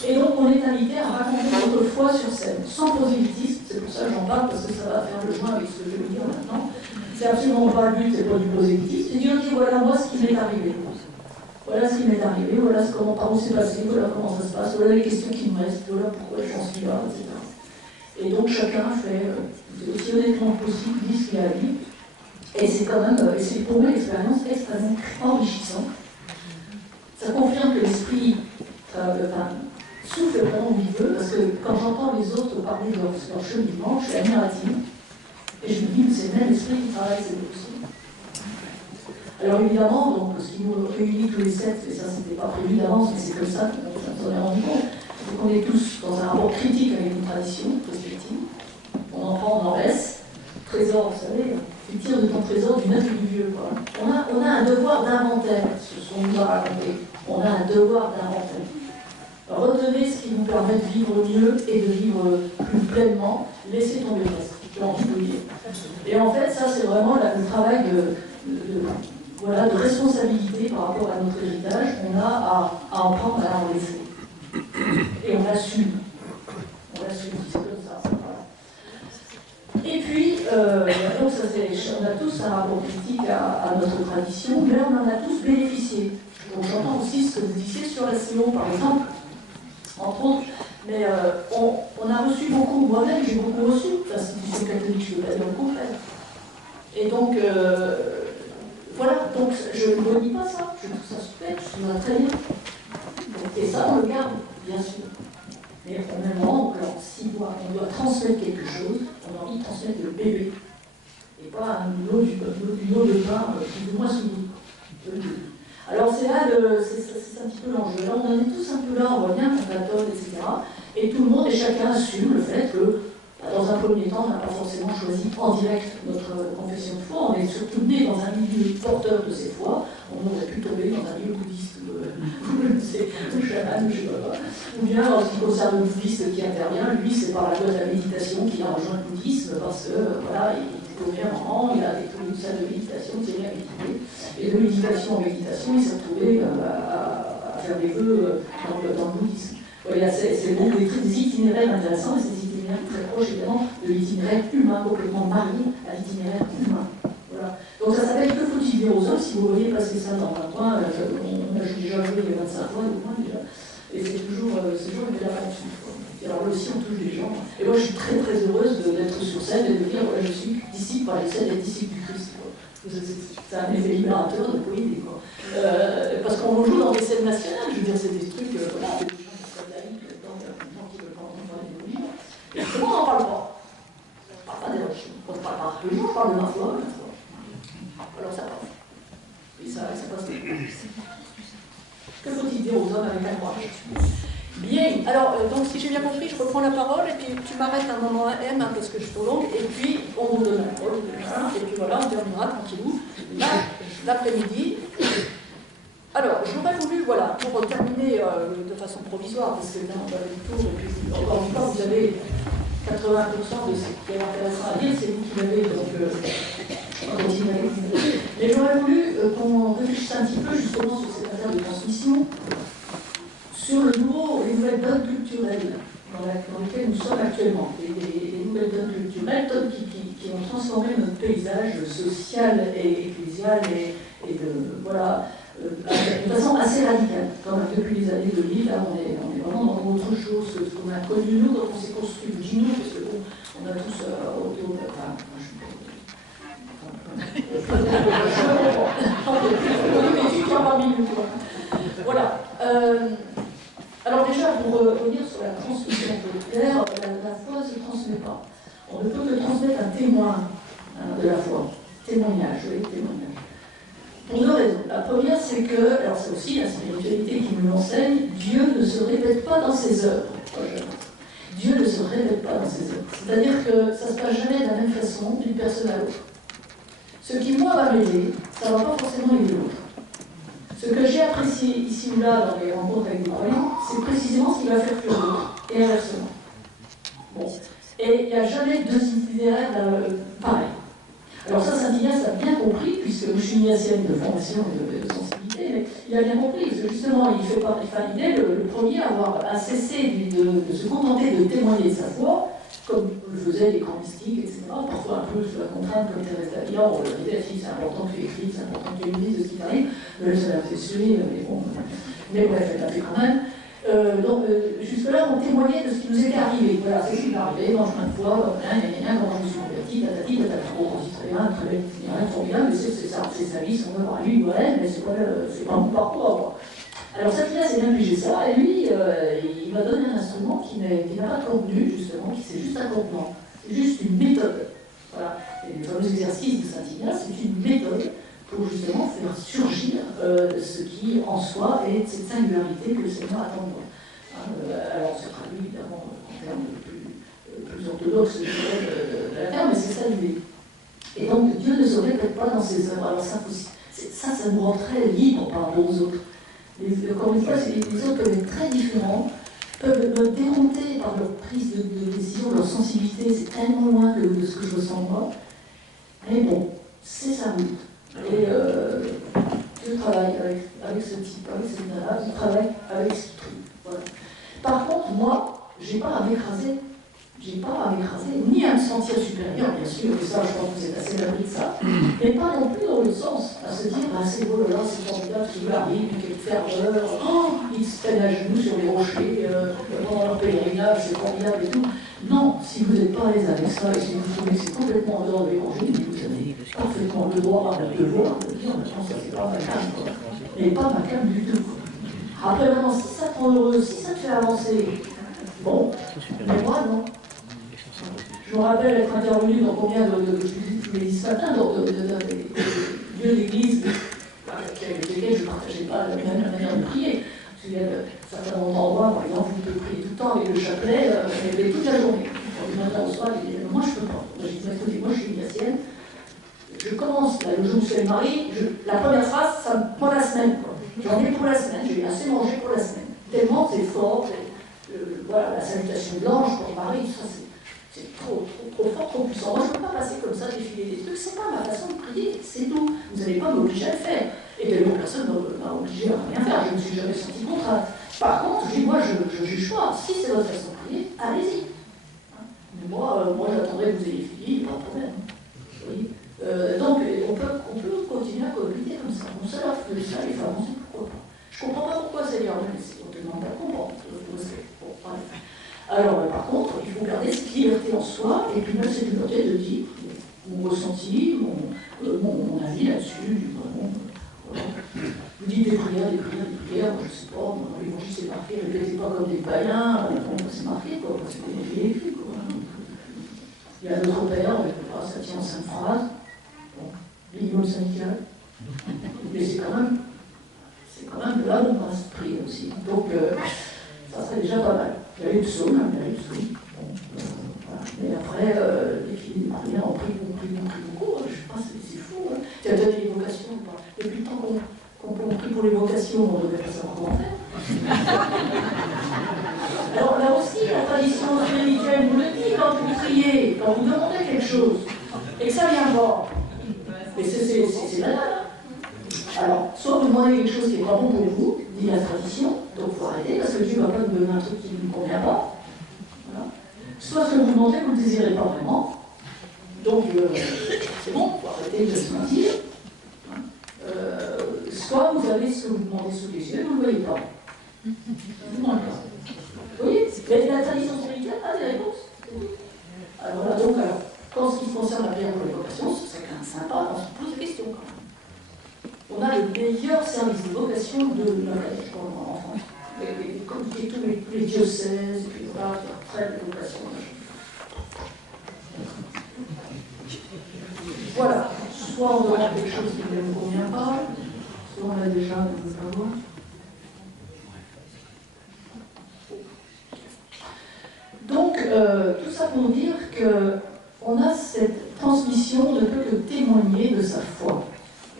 Et donc on est invité à raconter notre foi sur scène, sans prosélytisme, c'est pour ça que j'en parle, parce que ça va faire le joint avec ce que je vais vous dire maintenant. C'est absolument pas le but, c'est pas du prosélytisme, c'est de dire voilà moi ce qui m'est arrivé. Voilà ce qui m'est arrivé, voilà par où c'est passé, voilà comment ça se passe, voilà les questions qui me restent, voilà pourquoi j'en suis là, etc. Et donc chacun fait aussi honnêtement que possible, dit ce qu'il a dit. Et c'est quand même, c'est pour moi l'expérience extrêmement enrichissante. Ça confirme que l'esprit souffle vraiment où il veut, parce que quand j'entends les autres parler de leur cheminement, je suis admirative. Et je me dis que c'est le même esprit qui travaille, c'est possible. Alors évidemment, donc, ce qui nous réunit tous les 7, et ça c'était pas prévu d'avance, mais c'est comme ça qu'on s'en est rendu compte, c'est qu'on est tous dans un rapport critique avec une tradition respective. On en prend, on en laisse. Trésor, vous savez, tu tires de ton trésor du neuf et du vieux. Quoi. On a un devoir d'inventaire, ce qu'on nous a raconté. On a un devoir d'inventaire. Retenez ce qui nous permet de vivre mieux et de vivre plus pleinement. Laissez tomber le reste, j'ai envie de vous dire. Et en fait, ça, c'est vraiment le travail de responsabilité par rapport à notre héritage. On a à en prendre et à en laisser. Et on l'assume. On l'assume, c'est comme ça. Voilà. Et puis, donc ça, on a tous un rapport critique à notre tradition, mais on en a tous bénéficié. Donc j'entends aussi ce que vous disiez sur la CO, par exemple. Entre autres, mais on a reçu beaucoup, moi-même j'ai beaucoup reçu, enfin si tu sais catholique, je ne veux pas dire le contraire. Et donc, voilà, donc je ne redis pas ça, je trouve ça super, je trouve ça très bien. Et ça, on le garde, bien sûr. Mais au même moment, si on doit transmettre quelque chose, on a envie de transmettre le bébé, et pas un lot de pain plus ou moins soumis. Alors c'est là, c'est un petit peu l'enjeu. Là, on en est tous un peu là, on voit bien qu'on tâtonne, etc. Et tout le monde et chacun assume le fait que, dans un premier temps, on n'a pas forcément choisi en direct notre confession de foi. On est surtout né dans un milieu porteur de cette foi. On aurait pu tomber dans un milieu bouddhiste, ou chaman, je ne sais pas. Ou bien, en ce qui concerne le bouddhiste qui intervient, lui, c'est par la voie de la méditation qu'il a rejoint le bouddhisme, parce que, voilà, il était au bien moment, il a découvert une salle de méditation, il s'est mis à méditer. Et de méditation en méditation, il s'est retrouvé à faire des vœux dans le bouddhisme. Voilà, c'est donc des itinéraires intéressants, et ces itinéraires très proches évidemment de l'itinéraire humain, complètement marié à l'itinéraire humain. Voilà. Donc ça s'appelle Que faut-il dire aux hommes? Si vous voyez passer ça dans un coin, on a déjà joué il y a 25 fois, au moins déjà, et c'est toujours une belle aventure. Et alors là aussi on touche des gens. Et moi je suis très très heureuse d'être sur scène et de dire voilà, je suis disciple par les scènes et disciple du Christ. C'est un effet libérateur de poésie, quoi. Parce qu'on joue dans des scènes nationales, je veux dire, c'est des trucs, voilà, des gens qui sont laïcs, des gens qui veulent pas entendre parler de religion. Et comment on n'en parle pas? On ne parle pas des religions, on ne parle pas de religion, on parle de ma foi, avec un courage. Bien, alors, donc si j'ai bien compris, je reprends la parole, et puis tu m'arrêtes un moment à M, hein, parce que je suis trop longue, et puis on vous donne la parole, et puis voilà, on terminera tranquillou, l'après-midi. Alors, j'aurais voulu, voilà, pour terminer de façon provisoire, parce que là, on va faire le tour, et puis encore une fois, vous avez 80% de ce qui est intéressant à dire, c'est vous qui l'avez, donc on va continuer avec vous. Mais j'aurais voulu qu'on réfléchisse un petit peu justement sur cette affaire de transmission, sur les nouvelles donnes culturelles dans lesquelles nous sommes actuellement, les nouvelles donnes culturelles, donnes qui ont transformé notre paysage social et ecclésial et de, voilà, de façon assez radicale. Quand même, depuis les années 2000, là, on est vraiment dans autre chose que ce qu'on a connu nous, quand on s'est construit, je dis nous, parce que bon, on a tous autour de... Enfin, voilà. Alors déjà, pour revenir sur la transmission populaire, la foi ne se transmet pas. On ne peut que transmettre un témoin de la foi. Témoignage, oui, témoignage. Pour deux raisons. La première, c'est que, alors c'est aussi la spiritualité qui nous l'enseigne, Dieu ne se répète pas dans ses œuvres. Dieu ne se répète pas dans ses œuvres. C'est-à-dire que ça ne se passe jamais de la même façon d'une personne à l'autre. Ce qui, moi, va m'aider, ça ne va pas forcément aider l'autre. Ce que j'ai apprécié ici ou là dans les rencontres avec des croyants, c'est précisément ce qui va faire fuir l'autre, et inversement. Bon. Et il n'y a jamais deux itinéraires pareils. Alors ça, Saint-Ignace l'a bien compris, puisque je suis ignatienne de formation et de sensibilité, mais il a bien compris, parce que justement, il est le premier à cesser de se contenter de témoigner de sa foi, comme le faisaient les grands mystiques, etc., parfois un peu sous la contrainte, comme Thérèse d'Avila, on leur disait, si, c'est important que tu écrives, c'est important que tu lises de ce qui t'arrive, ça l'a fait suer, mais bon, mais bref, elle l'a fait quand même. Donc, jusque-là, on témoignait de ce qui nous était arrivé. Voilà, c'est ce qui m'est arrivé, quand je plein de fois, quand je me suis converti, tatati, tatata, on dit très bien, formidable, mais c'est sa vie, son œuvre à lui ou à elle, mais c'est pas mon parcours à moi. Alors, Saint-Ignace a bien pigé ça, et lui, il m'a donné un instrument qui n'a pas de contenu, justement, qui c'est juste un contenant. C'est juste une méthode. Voilà. Et le fameux exercice de Saint-Ignace, c'est une méthode pour justement faire surgir ce qui, en soi, est cette singularité que le Seigneur attend de nous. Alors, ça traduit évidemment en termes plus orthodoxes de la terre, mais c'est ça l'idée. Et donc, Dieu ne se répète pas dans ses œuvres. Alors, ça nous rend très libres par rapport aux autres. Encore une fois, les autres peuvent être très différents, peuvent me démonter par leur prise de décision, leur sensibilité, c'est tellement loin de ce que je ressens moi. Mais bon, c'est sa route. Et je travaille avec ce type, avec cette nana, je travaille avec ce truc. Voilà. Par contre, moi, j'ai pas à m'écraser. J'ai pas à m'écraser, ni à me sentir supérieur, bien sûr, et ça, je pense que c'est assez l'abri de ça, mais pas non plus dans le sens à se dire, ah, c'est beau, là, c'est formidable, ce qui lui arrive, quelle ferveur, ils se prennent à genoux sur les rochers pendant leur pèlerinage, c'est formidable et tout. Non, si vous n'êtes pas à l'aise avec ça, et si vous trouvez que c'est complètement en dehors de l'évangile, vous avez parfaitement le droit de voir, de dire, maintenant, ça, c'est pas ma cam, quoi. Mais pas ma cam du tout, quoi. Après, maintenant, si ça te rend heureux, si ça te fait avancer, bon, mais moi, non. Je me rappelle être intervenu dans combien je l'ai dit ce matin, dans des lieux d'église avec lesquels je ne partageais pas la même manière de prier. Il y a certains endroits, par exemple, vous pouvez prier tout le temps avec le chapelet, mais toute la journée. Du matin au soir, moi je ne peux pas. Moi je dis, écoutez, moi je suis ignatienne, je commence, là, le jour où je fais le mari, la première phrase, ça me prend la semaine. J'en ai pour la semaine, j'ai assez mangé pour la semaine. Tellement c'est fort, voilà, la salutation de l'ange pour le mari, ça c'est trop fort, trop puissant. Moi, je ne peux pas passer comme ça, défiler des trucs. C'est pas ma façon de prier, c'est tout. Vous n'allez pas m'obliger à le faire. Et tellement personne ne m'a obligé à rien faire. Je ne me suis jamais senti contrainte. Par contre, je dis, moi, je ne juge pas. Si c'est votre façon de prier, allez-y. Mais moi, j'attendrai que vous ayez fini, pas de problème. Oui. Donc, on peut continuer à communiquer comme ça. Bon, ça leur fait ça, les femmes, on sait pourquoi pas. Je ne comprends pas pourquoi, Seigneur, mais c'est totalement pas comprendre. Bon, bref. Alors, par contre, il faut garder cette liberté en soi, et puis même cette liberté de dire mon ressenti, mon avis là-dessus. Voilà. Vous dites des prières, moi je sais pas, l'évangile c'est marqué, répétez pas comme des païens, c'est marqué, quoi, c'est écrit, quoi. Il y a notre Père, ça tient en 5 phrases, bon, minimum syndical, mais c'est quand même c'est quand même de là où on s'inspire aussi. Donc, ça serait déjà pas mal. Il y a eu le psaume, Bon, voilà. Mais après, les filles ont pris beaucoup. Je sais pas, c'est fou. Hein. Tu as donné les vocations ou pas? Depuis le temps qu'on prie pour les vocations, on devrait pas savoir comment faire. Alors là aussi, la tradition spirituelle nous le dit, quand vous priez, quand vous demandez quelque chose, et que ça vient pas, mais c'est malade. Alors, soit vous demandez quelque chose qui n'est pas bon pour vous, dit la tradition, donc il faut arrêter, parce que Dieu ne va pas nous donner un truc qui ne nous convient pas. Voilà. Soit ce que vous demandez, vous ne le désirez pas vraiment, donc c'est bon, il faut arrêter de se mentir. Soit vous avez ce que vous demandez sous les yeux, vous ne le voyez pas. Vous ne demandez pas. Vous voyez, la tradition spirituelle a des réponses. Alors voilà, donc, quand ce qui concerne la prière pour les vocations, ce serait quand même sympa, on se pose des questions quand même. On a le meilleur service de vocation de la République en France. Comme tous les diocèses, et puis voilà, qui reprennent les vocations. Voilà, soit on demande quelque chose qui ne nous convient pas, soit on a déjà des savoir. Donc, tout ça pour dire qu'on a cette transmission ne peut que témoigner de sa foi.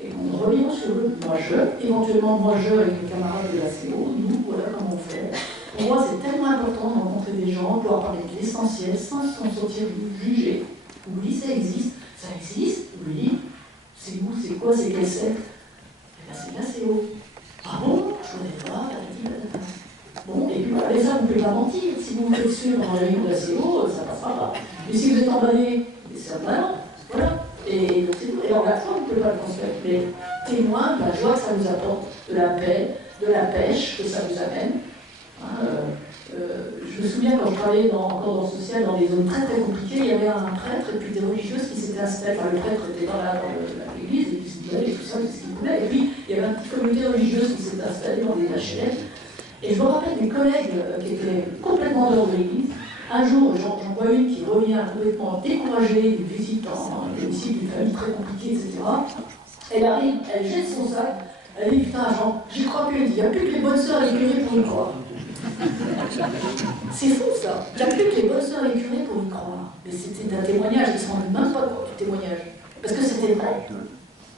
Et on revient sur le moi-je, éventuellement moi-je avec les camarades de la CO, nous, voilà comment on fait. Pour moi, c'est tellement important de rencontrer des gens, de pouvoir parler de l'essentiel sans s'en sortir jugé. Vous lui dites, ça existe, vous lui dites, c'est où, c'est quoi, c'est quel secte? Eh bien, c'est la CO. Ah bon? Je connais pas, bon, et puis voilà, mais ça, vous ne pouvez pas mentir. Si vous vous faites suivre dans la ligne de la CO, ça ne passera pas. Mais si vous êtes emballé, c'est un ballon, voilà. Et donc c'est tout. Et alors la foi, vous ne pouvez pas le transmettre, mais témoin de la joie que ça vous apporte, de la paix, de la pêche que ça vous amène. Je me souviens quand je travaillais encore dans le social, dans des zones très très compliquées, il y avait un prêtre et puis des religieuses qui s'étaient installées. Enfin, le prêtre était dans l'église, et il se disait tout ça, c'est ce qu'il voulait. Et puis il y avait une petite communauté religieuse qui s'était installée dans des HLM. Et je me rappelle des collègues qui étaient complètement dehors de l'église. Un jour, j'en vois une qui revient complètement découragée d'une visite dans un domicile d'une famille très compliquée, etc. Elle arrive, elle jette son sac, elle dit putain, Jean, j'y crois plus, il n'y a plus que les bonnes sœurs et les curés pour y croire. C'est fou ça, il n'y a plus que les bonnes sœurs et les curés pour y croire. Mais c'était un témoignage, ils ne se rendaient même pas compte du témoignage. Parce que c'était vrai.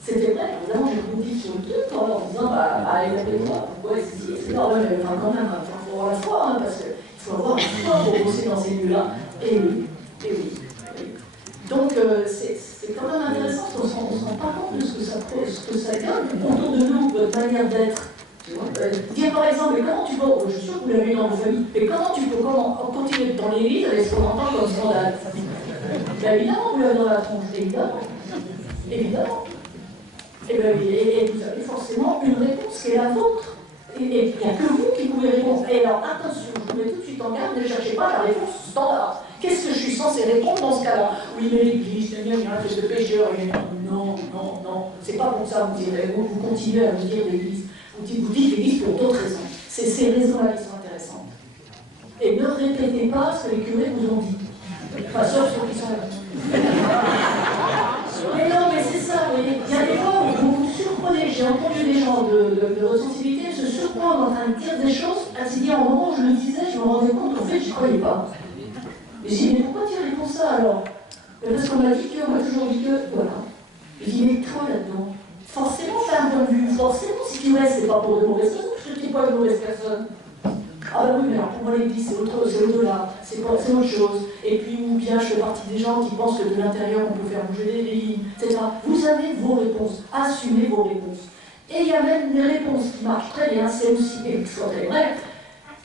C'était vrai, évidemment, j'ai rebondi sur le truc en leur disant, allez, appelez-moi, pourquoi c'est normal, mais enfin, quand même, il faut avoir la foi, hein, parce qu'il faut avoir la foi pour bosser dans ces lieux-là. Et oui, et oui. Donc, c'est quand même intéressant, parce qu'on ne se rend pas compte de ce que ça donne autour de nous, votre manière d'être. Dire par exemple, mais comment tu peux, je suis sûr que vous l'avez dans vos familles, mais comment tu peux continuer dans l'église avec ce qu'on entend comme scandale? Ben, évidemment, vous l'avez dans la tronche, évidemment. Évidemment. Et vous avez forcément une réponse qui est la vôtre. Et il n'y a que vous qui pouvez répondre. Et alors, attention, je vous mets tout de suite en garde, ne cherchez pas la réponse standard. Qu'est-ce que je suis censé répondre dans ce cas-là? Oui, mais l'église, il y a un fait de pécheur. Non, c'est pas comme ça, vous direz. Vous continuez à vous dire l'église. Vous dites l'église pour d'autres raisons. C'est ces raisons-là qui sont intéressantes. Et ne répétez pas ce que les curés vous ont dit. Enfin, sauf ceux qui sont là. Mais non, mais c'est ça, vous voyez. Il y a des fois où vous vous surprenez. J'ai entendu des gens de votre sensibilité se surprendre en train de dire des choses, à se dire, au moment où je le disais, je me rendais compte qu'en fait, je n'y croyais pas. Et je dis, mais pourquoi tu réponds ça alors? Parce qu'on m'a dit que, on m'a toujours dit que, voilà. Je dis, mais toi là-dedans, forcément, t'as un point de vue, forcément, si tu restes, c'est pas pour de mauvaises raisons, je ne dis pas une mauvaise personne. Ah ben oui, mais alors pour moi l'église c'est au-delà, c'est autre chose. Et puis ou bien je fais partie des gens qui pensent que de l'intérieur on peut faire bouger les lignes, etc. Vous avez vos réponses, assumez vos réponses. Et il y a même des réponses qui marchent très bien, c'est aussi, et soit très vrai.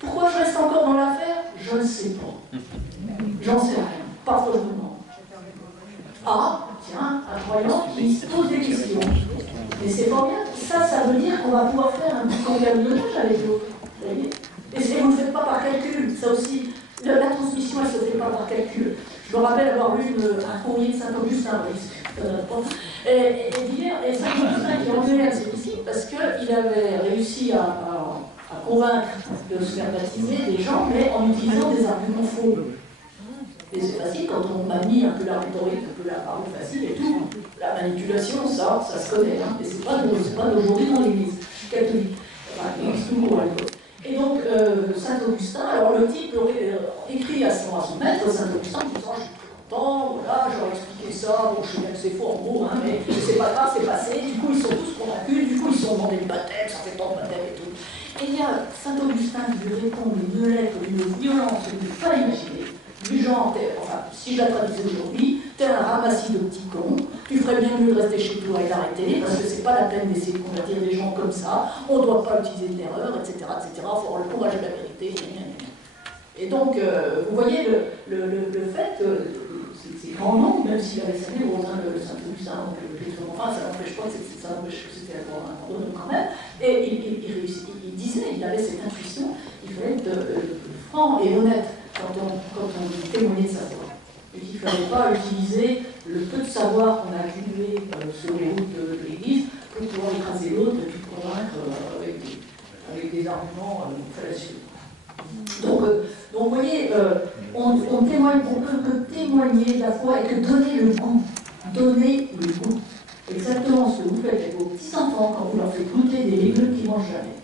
Pourquoi je reste encore dans l'affaire? Je ne sais pas. J'en sais rien. Parfois je me demande. Ah, tiens, un croyant qui se pose des questions. Mais c'est pas bien. Ça veut dire qu'on va pouvoir faire un petit compagnonnage avec l'autre. Vous voyez? Et vous ne le faites pas par calcul, ça aussi, la transmission elle ne se fait pas par calcul. Je me rappelle avoir lu un courrier de Saint-Augustin, et Saint-Augustin qui envoyait à ses disciples parce qu'il avait réussi à convaincre de se faire baptiser des gens, mais en utilisant des arguments faux. Et c'est facile quand on manie un peu la rhétorique, un peu la parole facile et tout. La manipulation, ça se connaît, hein, et c'est pas d'aujourd'hui dans l'Église catholique. enfin, l'église tout court à l'époque. Et donc, Saint-Augustin, alors le type écrit à son maître, Saint-Augustin, en disant, je suis très content, voilà, j'aurais expliqué ça, bon, je sais bien que c'est faux en gros, hein, mais c'est pas grave, c'est passé, du coup, ils sont tous convaincus, du coup, ils sont demandés le baptême, ça fait tant de baptême et tout. Et il y a Saint-Augustin qui lui répond une lettre d'une violence qu'il ne peut pas imaginer, du genre, enfin, si je la traduisais aujourd'hui, t'es un ramassis de petits cons, tu ferais bien mieux de rester chez toi et d'arrêter, parce que c'est pas la peine d'essayer de convertir des gens comme ça, on ne doit pas utiliser de l'erreur, etc., etc., il faut avoir le courage de la vérité, et donc, vous voyez le fait que ces grands noms, même s'il avait servi au sein de Saint-Augustin, enfin, ça n'empêche pas que c'était un grand nom quand même, et il disait, il avait cette intuition, il fallait être franc et honnête quand on témoignait de sa foi. Et qu'il ne fallait pas utiliser le peu de savoir qu'on a accumulé sur les routes de l'Église pour pouvoir écraser l'autre et puis convaincre avec des arguments fallacieux. Donc, vous voyez, on peut que témoigner de la foi et que donner le goût. Donner le goût. Exactement ce que vous faites avec vos petits-enfants quand vous leur faites goûter des légumes qu'ils ne mangent jamais.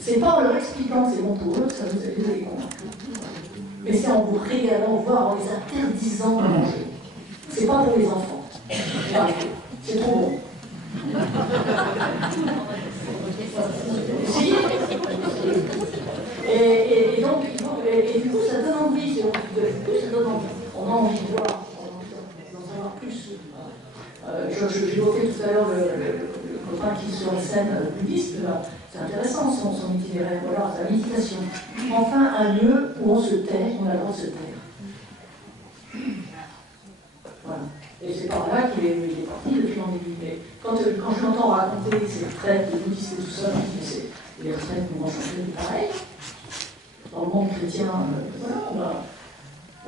C'est pas en leur expliquant que c'est bon pour eux que ça vous aide à les convaincre. Mais c'est en vous régalant, voire en les interdisant de manger. C'est pas pour les enfants. C'est trop bon. Si. Et donc, du coup, ça donne envie. Ça donne envie. On a envie de voir, on a envie d'en savoir plus. J'évoquais tout à l'heure le copain qui sur la scène bouddhiste. C'est intéressant son itinéraire, voilà, sa méditation. Enfin, un lieu où on se tait, on a le droit de se taire. Voilà. Et c'est par là qu'il est parti de fil en aiguille. Mais quand je l'entends raconter ses retraites de bouddhistes et tout ça, je me dis c'est les retraites nous ont changé du pareil. Dans le monde chrétien, voilà,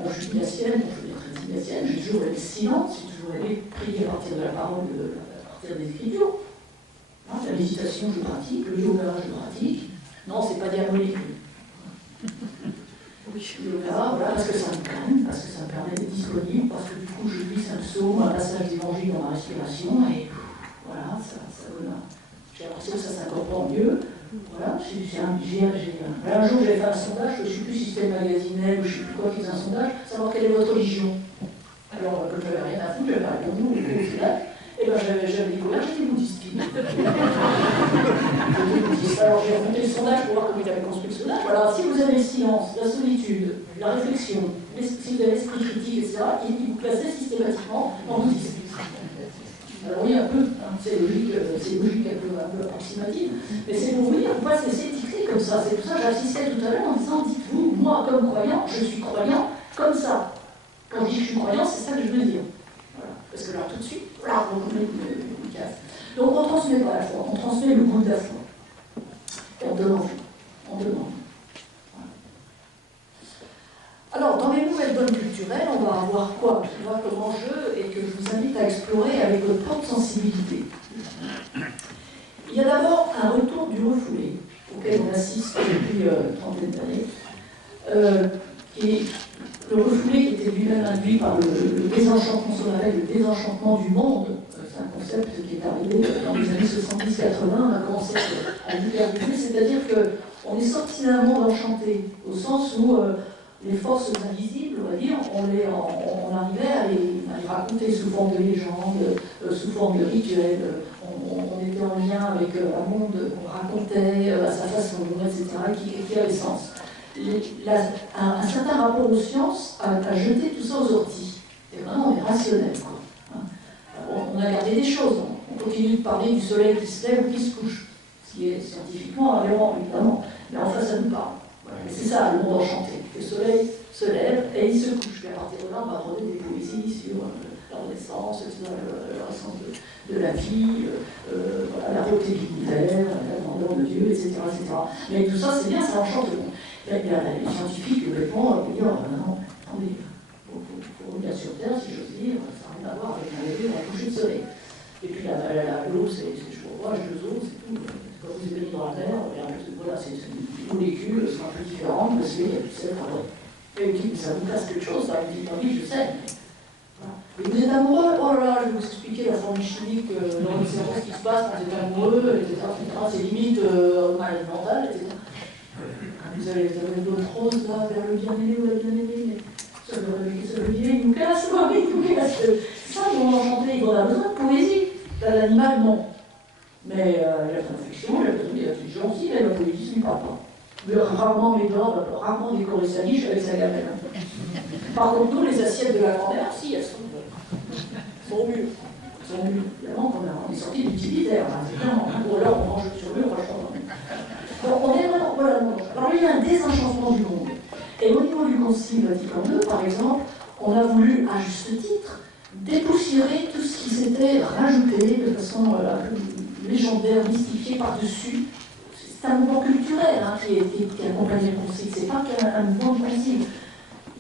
je suis ignatienne, je suis très ignatienne, j'ai toujours été silente, j'ai toujours aimé prier à partir de la parole, à partir des Écritures. La méditation, je pratique, le yoga, je pratique. Non, c'est pas diabolique. Le yoga, voilà, parce que ça me calme, parce que ça me permet d'être disponible, parce que du coup, je glisse un psaume, un passage d'évangile dans ma respiration, et voilà, ça donne j'ai l'impression que ça s'incorpore mieux. Voilà, un jour, j'ai fait un sondage, je ne sais plus si c'était Magasinel ou je ne sais plus quoi qui faisait un sondage, savoir quelle est votre religion. Alors, comme je n'avais rien à foutre, j'avais répondu au lac. Et bien j'avais découvert, j'étais bouddhiste. Alors j'ai remonté le sondage pour voir comment il avait construit le sondage. Voilà, si vous avez le silence, la solitude, la réflexion, si vous avez l'esprit critique, etc., il vous classait systématiquement en bouddhiste. Alors oui, un peu, hein, c'est logique un peu approximative, mais c'est pour vous dire, on va se laisser titrer comme ça. C'est pour ça que j'insistais tout à l'heure en disant, dites-vous, moi comme croyant, je suis croyant comme ça. Quand je dis que je suis croyant, c'est ça que je veux dire. Voilà. Parce que là, tout de suite, voilà, on met une case. Donc on ne transmet pas la foi, on transmet le goût de la foi. Et on donne envie. On donne envie. Voilà. Alors, dans les nouvelles donnes culturelles, on va avoir quoi? On va comme enjeu et que je vous invite à explorer avec votre propre sensibilité. Il y a d'abord un retour du refoulé, auquel on assiste depuis une trentaine d'années, qui le refoulé qui était lui-même induit par le désenchantement, ce qu'on appelle le désenchantement du monde. C'est un concept qui est arrivé dans les années 70-80, on a commencé à vulgariser, c'est-à-dire qu'on est sorti d'un monde enchanté, au sens où les forces invisibles, on va dire, on arrivait à les raconter sous forme de légendes, sous forme de rituels, on était en lien avec un monde qu'on racontait à sa façon, etc., qui avait sens. Un certain rapport aux sciences a jeté tout ça aux orties. Et vraiment, on est rationnel, quoi. On a gardé des choses. On continue de parler du soleil qui se lève ou qui se couche, ce qui est scientifiquement aberrant, évidemment, mais enfin, ça nous parle. Voilà. C'est ça, le monde enchanté. Le soleil se lève et il se couche. Et à partir de là, on va redonner des poésies sur la renaissance, la renaissance de la vie, la beauté de l'univers, la grandeur de Dieu, etc., etc. Mais tout ça, c'est bien, ça enchante le monde. Les scientifiques, bêtement, vont dire, non, attendez, il faut revenir sur Terre, si j'ose dire, ça n'a rien à voir avec un lever ou un coucher de soleil. Et puis l'eau, c'est chaud, H2O, c'est tout. Quand vous êtes baigné dans la Terre, voilà, c'est une molécule, c'est un peu différente, parce qu'il y a du sel, et vous dites, ça vous casse quelque chose, ça vous dit, oui, je sais. Voilà. Et vous êtes amoureux? Oh là là, je vais vous expliquer la formule chimique dans le cerveau, ce qui se passe quand vous êtes amoureux, etc. C'est limite maladie mentale, etc. Vous avez le dos rose là, vers le bien-aimé ou la bien-aimée, mais ça veut dire, il nous casse, il nous casse. Ça, ils vont enchanter, il a besoin de poésie. L'animal, non. Mais la réflexion, l'intelligence aussi, mais la poésie, ce n'est pas. Rarement Médor, rarement décorer sa niche avec sa gamelle. Par contre, nous, les assiettes de la grand-mère, si, elles sont mûres. Évidemment, on est sorti d'utilitaire, c'est clairement. Ou alors, on mange sur mur, franchement. Donc, on est vraiment. Voilà. Alors, il y a un désenchantement du monde. Et au niveau du Concile Vatican II, par exemple, on a voulu, à juste titre, dépoussiérer tout ce qui s'était rajouté de façon un peu légendaire, mystifiée par-dessus. C'est un mouvement culturel qui accompagnait le Concile, c'est pas qu'un mouvement de Concile.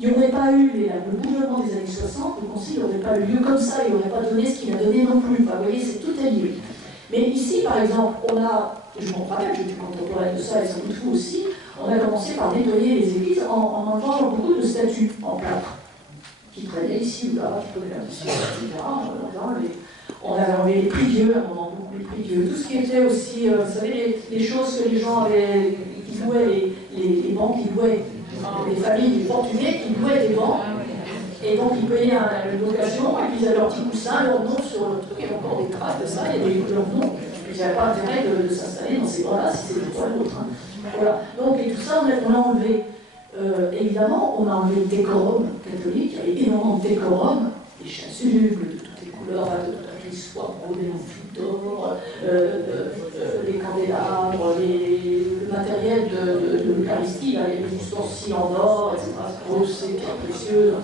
Il n'y aurait pas eu le gouvernement des années 60, le Concile n'aurait pas eu lieu comme ça, il n'aurait pas donné ce qu'il a donné non plus. Enfin, vous voyez, c'est tout est lié. Mais ici, par exemple, on a, je m'en rappelle, j'étais contemporaine de ça et sans doute vous aussi, on a commencé par nettoyer les églises en enlevant beaucoup de statues en plâtre qui traînaient ici ou là, qui prenaient la mission, etc. On avait enlevé les privieux, à un moment, beaucoup les privieux, tout ce qui était aussi, vous savez, les choses que les gens avaient, qui louaient, les banques qui louaient, les familles, les fortunés qui louaient des banques, et donc ils payaient une location, et puis ils avaient leur petit coussin, leur nom sur le truc, il y avait encore des traces de ça, il y avait leur nom, puis il n'y avait pas intérêt de s'installer dans ces bancs-là si c'était pas l'autre. Voilà. Donc, et tout ça, on a enlevé. Évidemment, on a enlevé le décorum catholique, il y avait énormément de décorum, des chasubles de toutes les couleurs, de toutes les soies brodées en fil d'or, les candélabres, le matériel de l'Eucharistie, les ustensiles en or, etc. C'est pierres précieuses.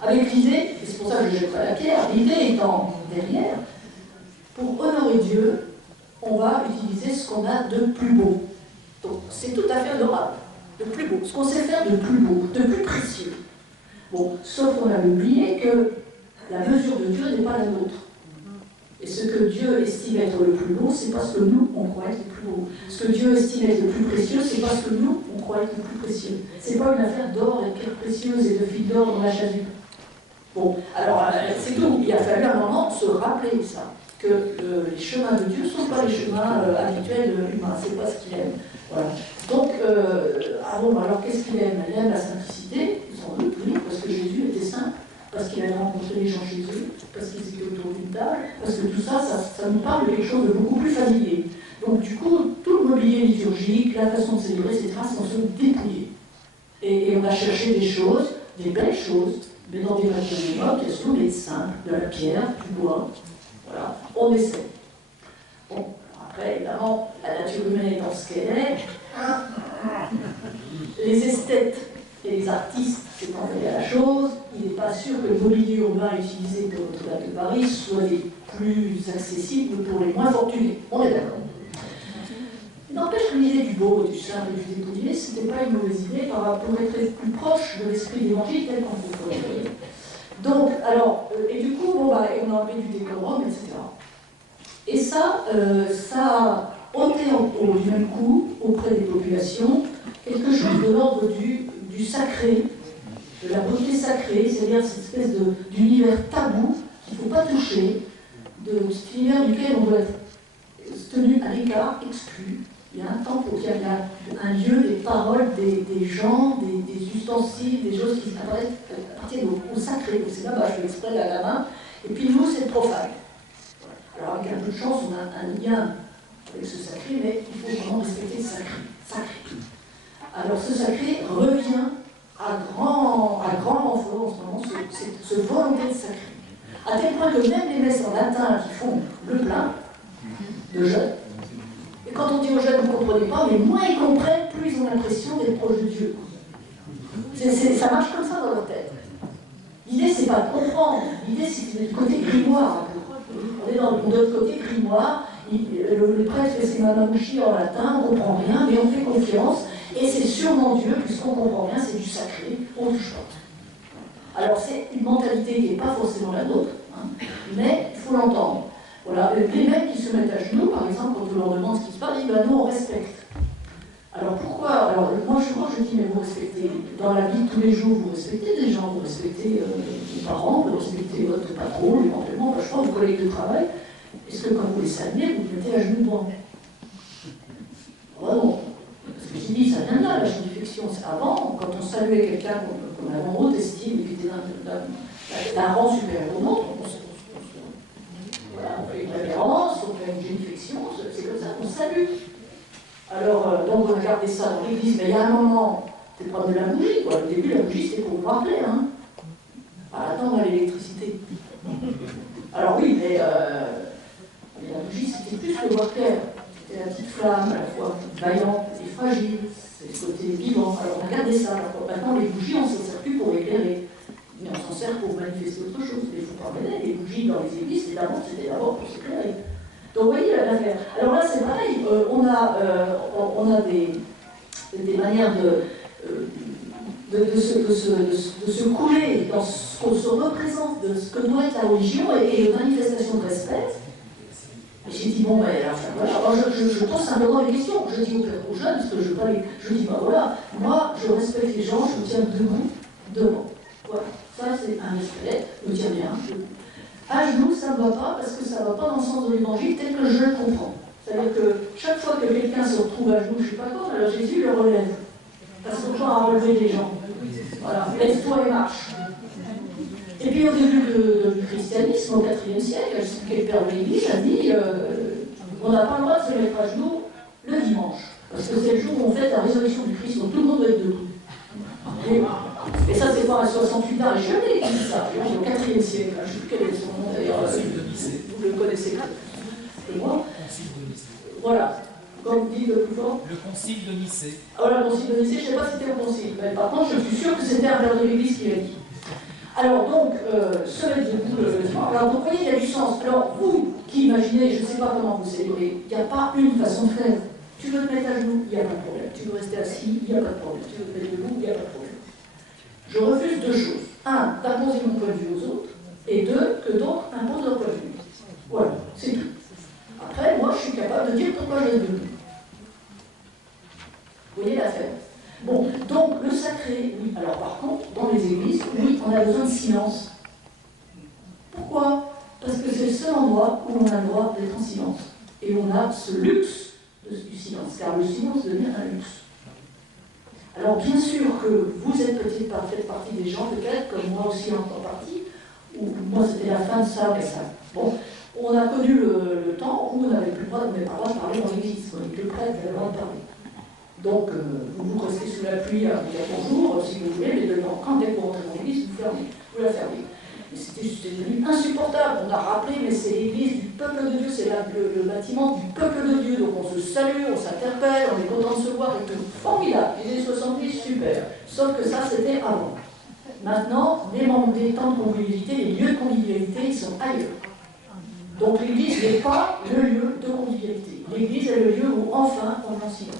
Avec l'idée, et c'est pour ça que je jetterai la pierre, l'idée étant derrière, pour honorer Dieu, on va utiliser ce qu'on a de plus beau. Donc, c'est tout à fait honorable. De plus beau, ce qu'on sait faire de plus beau, de plus précieux. Bon, sauf qu'on avait oublié que la mesure de Dieu n'est pas la nôtre. Et ce que Dieu estime être le plus beau, c'est parce que nous, on croit être le plus beau. Ce que Dieu estime être le plus précieux, c'est parce que nous, on croit être le plus précieux. C'est pas une affaire d'or et de pierres précieuses et de fils d'or dans la chasuble. Bon, alors, c'est tout. Il a fallu à un moment se rappeler ça, que les chemins de Dieu ne sont pas les chemins habituels humains, c'est pas ce qu'il aime. Voilà. Donc, alors qu'est-ce qu'il aime? Il aime la simplicité, sans doute, oui, parce que Jésus était simple, parce qu'il avait rencontré les gens chez eux, parce qu'ils étaient autour d'une table, parce que tout ça, ça nous parle de quelque chose de beaucoup plus familier. Donc, du coup, tout le mobilier liturgique, la façon de célébrer, etc., sont se dépouiller. Et on a cherché des choses, des belles choses, mais dans des matériaux qui sont les simples, de la pierre, du bois. Voilà, on essaie. Bon. Après, évidemment, la nature humaine étant ce qu'elle est, les esthètes et les artistes s'étant mêlés à la chose, il n'est pas sûr que le mobilier urbain utilisé pour Notre-Dame de Paris soit des plus accessibles pour les moins fortunés. On est d'accord. Il n'empêche que l'idée du beau, du simple et du dépouillé, ce n'était pas une mauvaise idée pour être plus proche de l'esprit d'évangile tel qu'on peut le. Donc, alors, et du coup, on a enlevé du décorum, etc. Et ça a ôté du même coup, auprès des populations, quelque chose de l'ordre du sacré, de la beauté sacrée, c'est-à-dire cette espèce d'univers tabou qu'il ne faut pas toucher, de cet univers duquel on doit être tenu à l'écart, exclu. Il y a un temps pour qu'il y ait un lieu, des paroles, des gens, des ustensiles, des choses qui appartiennent au sacré. C'est là-bas, je fais exprès à la main. Et puis nous, c'est profane. Alors avec un peu de chance, on a un lien avec ce sacré, mais il faut vraiment respecter le sacré. Alors ce sacré revient à grand renfort en ce moment, ce volonté de sacré. À tel point que même les messes en latin qui font le plein de jeunes, et quand on dit aux jeunes, vous ne comprenez pas, mais moins ils comprennent, plus ils ont l'impression d'être proches de Dieu. Ça marche comme ça dans leur tête. L'idée, c'est pas de comprendre, l'idée, c'est du côté grimoire. On est dans notre côté grimoire, le prêtre fait ses mamamouchis en latin, on ne comprend rien, mais on fait confiance, et c'est sûrement Dieu, puisqu'on comprend rien, c'est du sacré, on ne touche pas. Alors c'est une mentalité qui n'est pas forcément la nôtre, mais il faut l'entendre. Voilà. Les mecs qui se mettent à genoux, par exemple, quand on leur demande ce qui se passe, ils disent ben nous on respecte. Alors pourquoi? Alors moi je dis, mais vous respectez, dans la vie de tous les jours, vous respectez des gens, vous respectez vos parents, vous respectez votre patron, éventuellement, je pense, vos collègues de travail. Est-ce que quand vous les saluez, vous vous mettez à genoux devant? Vraiment. Parce que je dis, ça vient de là, la génification. Avant, quand on saluait quelqu'un comme un haute estime et qui était d'un rang supérieur au nôtre, voilà, on fait une révérence, on fait une génification, c'est comme ça qu'on salue. Alors, donc on a gardé ça dans l'église, mais il y a un moment, c'est pas de la bougie, quoi. Au début, la bougie, c'était pour vous rappeler, hein. À attendre l'électricité. Alors oui, mais la bougie, c'était plus que voir clair. C'était la petite flamme, à la fois vaillante et fragile. C'est ce côté vivant. Alors on a gardé ça. Alors, maintenant, les bougies, on ne s'en sert plus pour éclairer. Mais on s'en sert pour manifester autre chose. Il faut pas reconnaître, les bougies dans les églises, c'était d'abord pour s'éclairer. Donc vous voyez l'affaire. Alors là, c'est pareil. On a des manières de se couler dans ce qu'on se représente, de ce que doit être la religion et de manifestation de respect. Et j'ai dit, bon, ben, enfin, voilà, alors je pose simplement les questions. Je dis aux jeunes, parce que je dis, ben voilà, moi, je respecte les gens, je me tiens debout, devant. Voilà, ça c'est un respect, je me tiens bien. À genoux, ça ne va pas, parce que ça ne va pas dans le sens de l'évangile tel que je le comprends. C'est-à-dire que chaque fois que quelqu'un se retrouve à genoux, je ne sais pas quand, alors Jésus le relève. Parce qu'on doit à relever les gens. Voilà, lève-toi et marche. Et puis au début du christianisme, au IVe siècle, le père de l'Église a dit on n'a pas le droit de se mettre à genoux le dimanche. Parce que c'est le jour où on fête la résurrection du Christ, donc tout le monde doit être debout. Et ça, c'est pas un 68 ans, et je l'ai dit ça, au IVe siècle, je ne sais plus quel est son nom d'ailleurs, vous le connaissez que moi. Voilà. Comme dit le plus fort. Le concile de Nicée. Ah voilà, le concile de Nicée, je ne sais pas si c'était au concile, mais par contre, je suis sûre que c'était un père de l'Église qui l'a dit. Alors donc, se mettre debout le dimanche, alors donc vous voyez, il y a du sens. Alors vous qui imaginez, je ne sais pas comment vous célébrez, il n'y a pas une façon de faire. Tu veux te mettre à genoux, il n'y a pas de problème. Tu veux rester assis, il n'y a pas de problème. Tu veux te mettre debout, il n'y a pas de problème. Je refuse deux choses. Un, d'imposer mon point de vue aux autres, et deux, que d'autres imposent leur point de vue. Voilà, c'est tout. Après, moi, je suis capable de dire pourquoi je reste debout. Vous voyez l'affaire? Bon, donc le sacré, oui. Alors par contre, dans les églises, oui, on a besoin de silence. Pourquoi? Parce que c'est le seul endroit où on a le droit d'être en silence. Et on a ce luxe du silence, car le silence devient un luxe. Alors bien sûr que vous êtes peut-être faites partie des gens, peut-être, comme moi aussi en partie, où moi c'était la fin de ça, mais ça. Bon, on a connu le temps où on n'avait plus le droit de parler dans l'église, on était prêts à le droit de parler. Donc, vous restez sous la pluie à dire bonjour, si vous voulez, mais quand dès que vous rentrez dans l'église, vous la fermez. Mais c'était devenu insupportable. On a rappelé, mais c'est l'église du peuple de Dieu, c'est le bâtiment du peuple de Dieu. Donc on se salue, on s'interpelle, on est content de se voir et tout. Formidable, les années 70, super. Sauf que ça, c'était avant. Maintenant, les temps de convivialité, les lieux de convivialité, ils sont ailleurs. Donc l'église n'est pas le lieu de convivialité. L'église est le lieu où enfin on est en silence.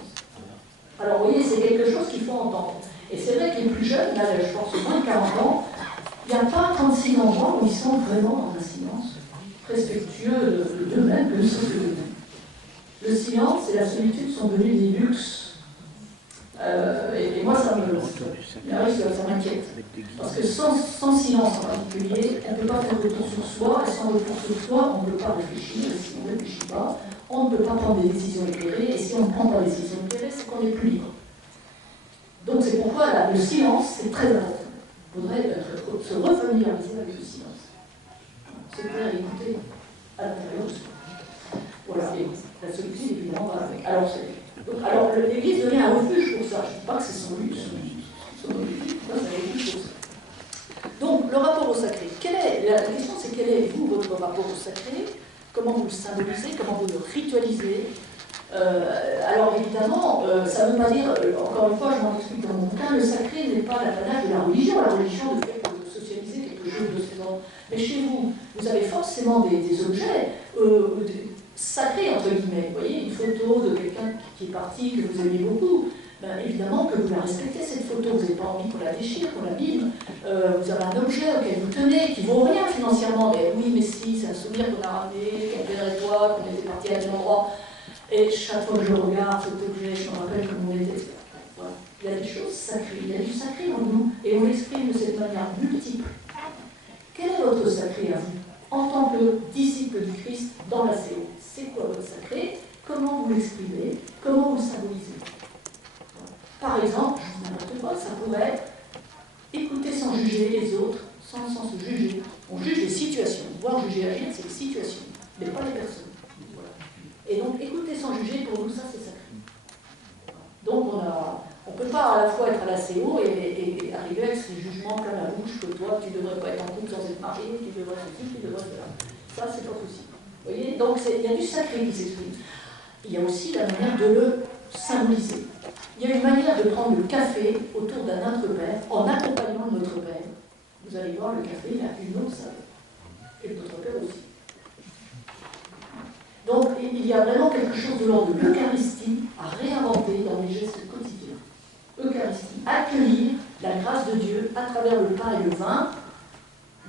Alors vous voyez, c'est quelque chose qu'il faut entendre. Et c'est vrai que les plus jeunes, là je pense moins de 40 ans, il n'y a pas 36 endroits où ils sont vraiment dans un silence respectueux d'eux-mêmes, que ce que d'eux-mêmes. Le silence et la solitude sont devenus des luxes. Et moi, ça m'inquiète. Parce que sans silence en particulier, on ne peut pas faire retour sur soi, et sans retour sur soi, on ne peut pas réfléchir, et si on ne réfléchit pas, on ne peut pas prendre des décisions éclairées, et si on ne prend pas des décisions éclairées, c'est qu'on n'est plus libre. Donc c'est pourquoi là, le silence, c'est très important. Il faudrait se refamiliariser avec le silence. Se faire écouter à l'intérieur de soi. Voilà, et la solitude, évidemment, va avec. Alors l'Église devient un refuge pour ça. Je ne dis pas que c'est son luxe. C'est un refuge pour ça. Donc, le rapport au sacré. La question, c'est quel est, vous, votre rapport au sacré? Comment vous le symbolisez? Comment vous le ritualisez? Alors évidemment, ça ne veut pas dire, encore une fois, je m'en explique dans mon bouquin, le sacré n'est pas l'apanage de la religion. La religion ne fait que socialiser quelque chose de ce genre. Mais chez vous, vous avez forcément des objets sacrés, entre guillemets. Vous voyez, une photo de quelqu'un qui est parti, que vous aimez beaucoup. Ben, évidemment que vous la respectez, cette photo. Vous n'avez pas envie qu'on la déchire, qu'on l'abîme. Vous avez un objet auquel vous tenez, qui ne vaut rien financièrement. Mais oui, mais si, c'est un souvenir qu'on a ramené, qu'un père et toi, qu'on était parti à un endroit. Et chaque fois que je regarde cet objet, je me rappelle comment on était Par exemple, je dis n'importe quoi, ça pourrait être écouter sans juger les autres, sans se juger. On juge les situations. Voir, juger, agir, c'est les situations, mais pas les personnes. Voilà. Et donc, écouter sans juger, pour nous, ça, c'est sacré. Donc, on ne peut pas à la fois être à la CO et arriver avec ces jugements plein la bouche que toi, tu ne devrais pas être en couple sans être marié, tu devrais ceci, tu devrais cela. Ça, c'est pas possible. Vous voyez? Donc, il y a du sacré qui s'exprime. Il y a aussi la manière de le symboliser. Il y a une manière de prendre le café autour d'un Notre Père, en accompagnement de Notre Père. Vous allez voir, le café, il a une autre saveur. Et Notre Père aussi. Donc, il y a vraiment quelque chose de l'ordre de l'Eucharistie à réinventer dans les gestes quotidiens. Eucharistie, accueillir la grâce de Dieu à travers le pain et le vin.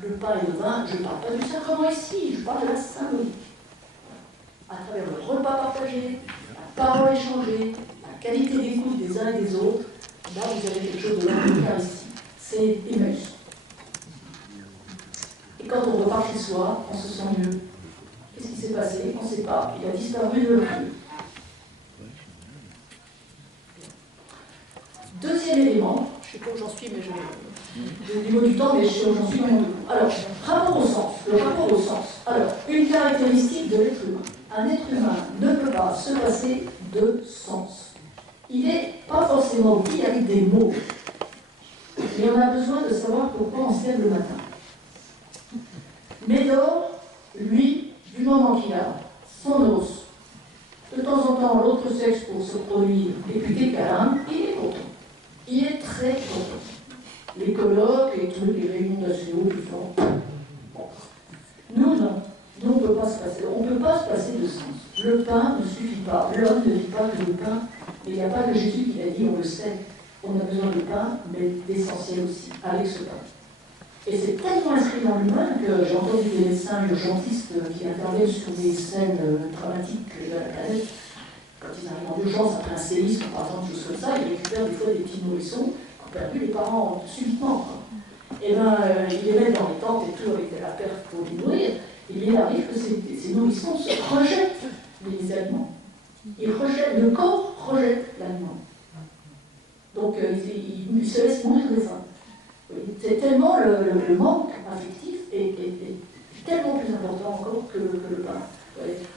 Le pain et le vin, je ne parle pas du sacrement ici, je parle de la symbolique. À travers le repas partagé, la parole échangée, la qualité d'écoute des uns et des autres, là vous avez quelque chose de l'ordre de l'Eucharistie. C'est Emmaüs. Et quand on repart chez soi, on se sent mieux. Qu'est-ce qui s'est passé? On ne sait pas. Il a disparu de l'œil. Deuxième élément, je ne sais pas où j'en suis, mais j'ai au niveau du temps, mais je sais où j'en suis dans mon dos. Alors, rapport au sens. Le rapport au sens. Alors, une caractéristique de l'être humain. Un être humain ne peut pas se passer de sens. Il n'est pas forcément dit avec des mots. Mais on a besoin de savoir pourquoi on se lève le matin. Médor, lui, du moment qu'il a son os, de temps en temps l'autre sexe pour se produire, et puis des câlins, il est content. Il est très content. Les colloques, les trucs, les réunions d'ACO, tout ça. Bon. Nous, non. Nous, on ne peut pas se passer. On ne peut pas se passer de sens. Le pain ne suffit pas. L'homme ne vit pas que le pain. Mais il n'y a pas que Jésus qui l'a dit, on le sait. On a besoin de pain, mais d'essentiel aussi, avec ce pain. Et c'est tellement inscrit dans l'humain que j'ai entendu des médecins urgentistes qui interviennent sur des scènes dramatiques de la planète. Quand ils arrivent en urgence après un séisme, par exemple, choses comme ça, ils récupèrent des fois des petits nourrissons qui ont perdu les parents subitement. Et bien, ils les mettent dans les tentes et tout avec la perte pour les nourrir. Et bien, il arrive que ces nourrissons se rejettent les aliments. Ils rejettent, le corps rejette l'aliment. Donc, ils se laissent mourir de faim. C'est tellement le manque affectif est tellement plus important encore que le pain.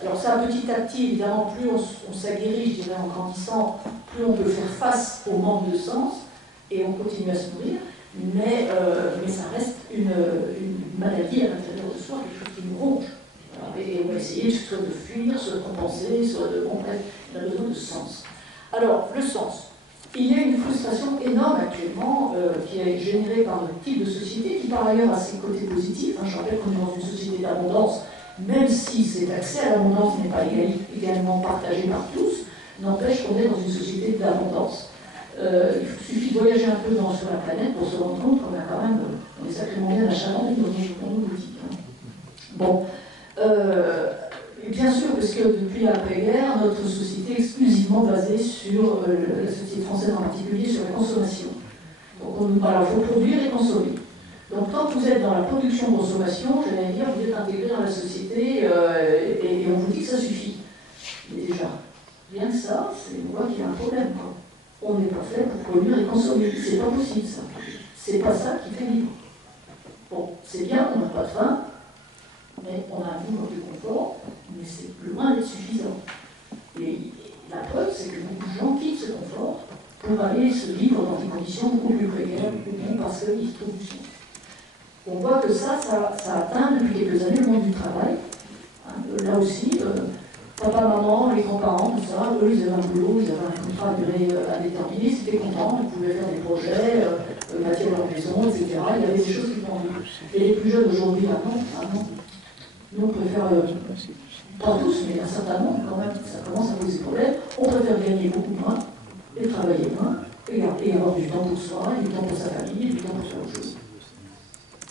Alors ça, petit à petit, évidemment, plus on s'aguerrit, je dirais, en grandissant, plus on peut faire face au manque de sens, et on continue à se nourrir, mais ça reste une maladie à l'intérieur de soi, quelque chose qui nous ronge. Et on va essayer soit de fuir, soit de compenser, soit de... Bon, bref, on a besoin de sens. Alors, le sens. Il y a une frustration énorme actuellement qui est générée par le type de société qui par ailleurs a ses côtés positifs. Je rappelle qu'on est dans une société d'abondance, même si cet accès à l'abondance n'est pas également partagé par tous, n'empêche qu'on est dans une société d'abondance. Il suffit de voyager un peu sur la planète pour se rendre compte qu'on a quand même, on est sacrément bien achalandé dans nos boutiques. Bon. Et bien sûr, parce que depuis l'après-guerre, notre société est exclusivement basée sur, la société française en particulier, sur la consommation. Donc on nous parle, il faut produire et consommer. Donc tant que vous êtes dans la production-consommation, j'allais dire, vous êtes intégré dans la société et on vous dit que ça suffit. Mais déjà, rien que ça, on voit qu'il y a un problème, quoi. On n'est pas fait pour produire et consommer. C'est pas possible, ça. C'est pas ça qui fait vivre. Bon, c'est bien, on n'a pas de faim, mais on a un minimum de confort, mais c'est loin d'être suffisant. Et la preuve, c'est que beaucoup de gens quittent ce confort pour aller se vivre dans des conditions beaucoup plus précaires, parce qu'ils trouvent du sens. On voit que ça atteint depuis quelques années le monde du travail. Là aussi, papa, maman, les grands-parents, tout ça, eux, ils avaient un boulot, ils avaient un contrat à durée indéterminée, ils étaient contents, ils pouvaient faire des projets, bâtir leur maison, etc. Il y avait des choses qui vendaient. Et les plus jeunes aujourd'hui, non. Nous, on préfère, pas tous, mais un certain nombre quand même, ça commence à poser problème. On préfère gagner beaucoup moins, et travailler moins, et avoir du temps pour soi, du temps pour sa famille, du temps pour faire autre chose.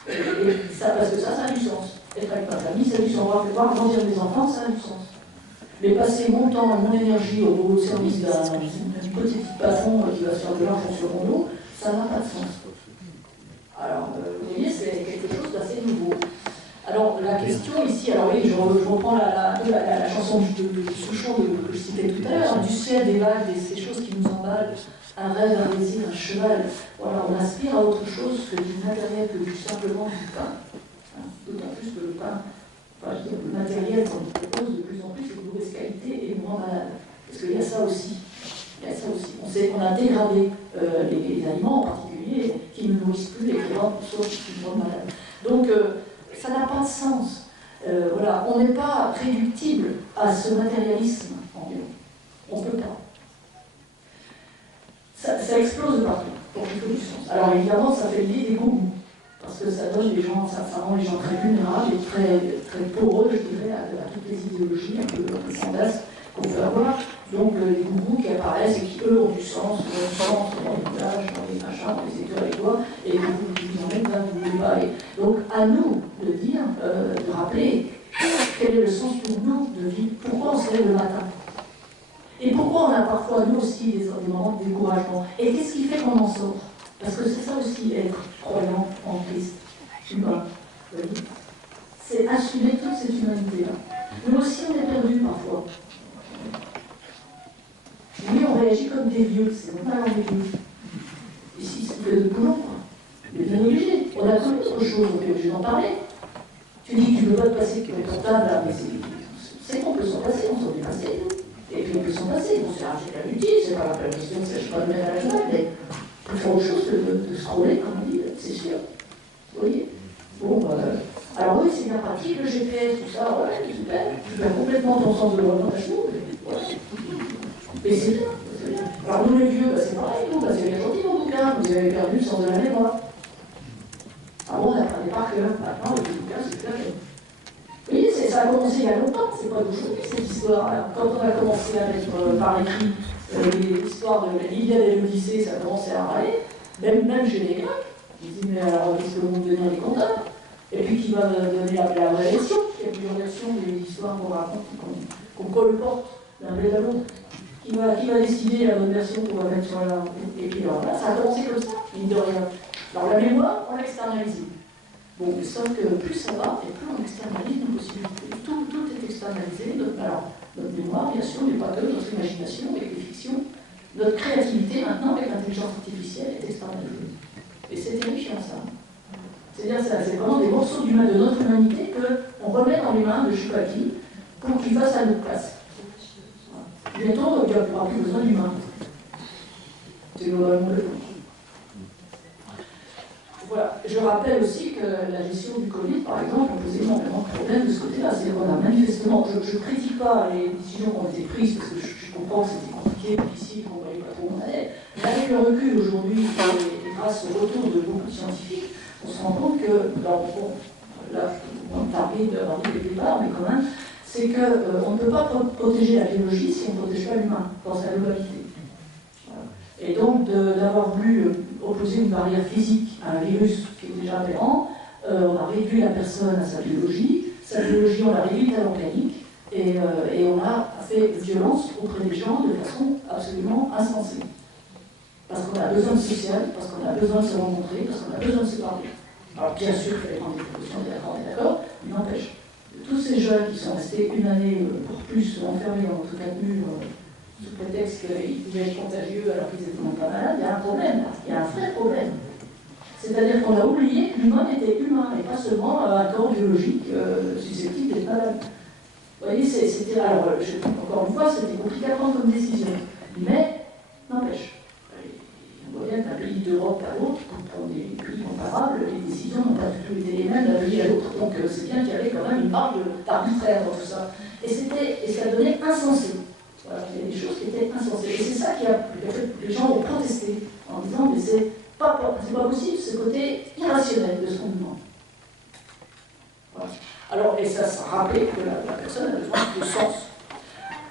Et ça, parce que ça a du sens. Être avec ma famille, ça a du sens. Voir grandir mes enfants, ça a du sens. Mais passer mon temps, mon énergie au service d'un petit patron qui va se faire de l'argent sur mon dos, ça n'a pas de sens. Alors, vous voyez, c'est quelque chose d'assez nouveau. Alors, la question ici, alors oui, je reprends la chanson de Souchon que je citais tout à l'heure, du ciel, des vagues, ces choses qui nous emballent, un rêve, un désir, un cheval. Voilà, on aspire à autre chose que du matériel, que simplement du pain. Hein, d'autant plus que le pain, enfin, je veux dire, le matériel qu'on nous propose de plus en plus est de mauvaise qualité et nous rend malade. Parce qu'il y a ça aussi. Il y a ça aussi. On a dégradé les aliments en particulier qui ne nourrissent plus et qui nous rendent malades. Donc, ça n'a pas de sens. Voilà, on n'est pas réductible à ce matérialisme ambiant. On ne peut pas. Ça explose de partout, donc il faut du sens. Alors évidemment, ça fait le lit des gourous, parce que ça donne les gens, ça rend les gens très vulnérables et très poreux, je dirais, à toutes les idéologies un peu fantasques qu'on peut avoir. Donc les gourous qui apparaissent et qui, eux, ont du sens dans les villages, dans les machins, dans les écoles et quoi, et vous en êtes là, vous ne voulez pas. Et donc à nous de dire, de rappeler quel est le sens pour nous de vivre, pourquoi on se lève le matin. Et pourquoi on a parfois, nous aussi, des moments de découragement. Et qu'est-ce qui fait qu'on en sort? Parce que c'est ça aussi, être croyant en Christ, humain. C'est assumer toute cette humanité-là. Nous aussi, on est perdus parfois. Oui, on réagit comme des vieux, c'est normal, on est vieux. Ici, c'est de boulot, quoi. Mais bien obligé. On a connu autre chose, on est obligé d'en parler. Tu dis que tu ne peux pas te passer que ton portable, là, mais c'est qu'on peut s'en passer, on s'en est passé, nous. Et puis on peut s'en passer, on s'est racheté la l'utile, c'est pas la question, c'est pas le mettre à la cheval, mais on peut faire autre chose que de scroller, comme on dit, c'est sûr. Vous voyez? Bon, alors oui, c'est bien pratique, le GPS, tout ça, ouais, super. Tu perds complètement ton sens de l'orientation, ouais. Mais c'est bien, c'est bien. Alors nous les vieux, c'est pareil, nous, c'est bien gentil mon bouquin, vous avez perdu le sens de la mémoire. Ah bon, on apprenait par cœur, maintenant, le bouquin, c'est clair. Oui, ça a commencé il y a longtemps, c'est pas d'aujourd'hui cette histoire. Alors, quand on a commencé à mettre par écrit l'histoire de l'Iliade et l'Odyssée, ça a commencé à râler, même chez les Grecs. Ils disent, mais alors, qu'est-ce que vont devenir les conteurs? Et puis, qui va donner la vraie version? Il y a plusieurs versions des histoires qu'on raconte, qu'on colporte d'un bled à l'autre. Qui va décider la bonne version qu'on va mettre sur la. Et puis, alors là, ça a commencé comme ça, mine de rien. Alors, la mémoire, on l'a externalisée. Bon, mais sauf que plus ça va, et plus on externalise nos possibilités. Tout est externalisé. Notre mémoire, bien sûr, mais pas que, notre imagination avec les fictions. Notre créativité, maintenant, avec l'intelligence artificielle, est externalisée. Et c'est terrifiant, ça. C'est-à-dire, c'est vraiment des morceaux de notre humanité qu'on remet dans les mains de je sais pas qui pour qu'il fasse à notre place. Bientôt, il n'y aura plus besoin d'humains. C'est globalement le point. Voilà. Je rappelle aussi que la gestion du Covid, par exemple, a posé énormément de problèmes de ce côté-là. C'est-à-dire qu'on a manifestement, je ne critique pas les décisions qui ont été prises, parce que je comprends que c'était compliqué, difficile, qu'on ne voyait pas trop où on allait. Mais avec le recul aujourd'hui, et grâce au retour de beaucoup de scientifiques, on se rend compte que, alors, bon, là, on tarde d'avoir dit des débats, mais quand même, c'est qu'on ne peut pas protéger la biologie si on ne protège pas l'humain dans sa globalité. Et donc, d'avoir voulu opposer une barrière physique à un virus qui est déjà aberrant, on a réduit la personne à sa biologie, on l'a réduite à l'organique, et on a fait violence auprès des gens de façon absolument insensée. Parce qu'on a besoin de social, parce qu'on a besoin de se rencontrer, parce qu'on a besoin de se parler. Alors, bien sûr, il fallait prendre des précautions, on est d'accord, mais n'empêche. Tous ces jeunes qui sont restés une année pour plus enfermés dans notre cadre sous prétexte qu'ils pouvaient être contagieux alors qu'ils étaient même pas malades, il y a un problème, il y a un vrai problème. C'est-à-dire qu'on a oublié que l'humain était humain et pas seulement un corps biologique susceptible d'être malade. Vous voyez, c'était. Alors, encore une fois, c'était compliqué à prendre comme décision. Mais, n'empêche, on voit bien d'un pays d'Europe à l'autre, pour prendre des pays comparables, les décisions n'ont pas du tout été les mêmes d'un pays à l'autre. Donc, c'est bien qu'il y avait quand même une part d'arbitraire dans tout ça. Et ça devenait insensé. Voilà, il y a des choses qui étaient insensées. Et c'est ça qui a fait que les gens ont protesté en disant mais c'est pas possible, ce côté irrationnel de ce qu'on demande. Voilà. Alors, et ça rappelait que la personne a besoin de sens.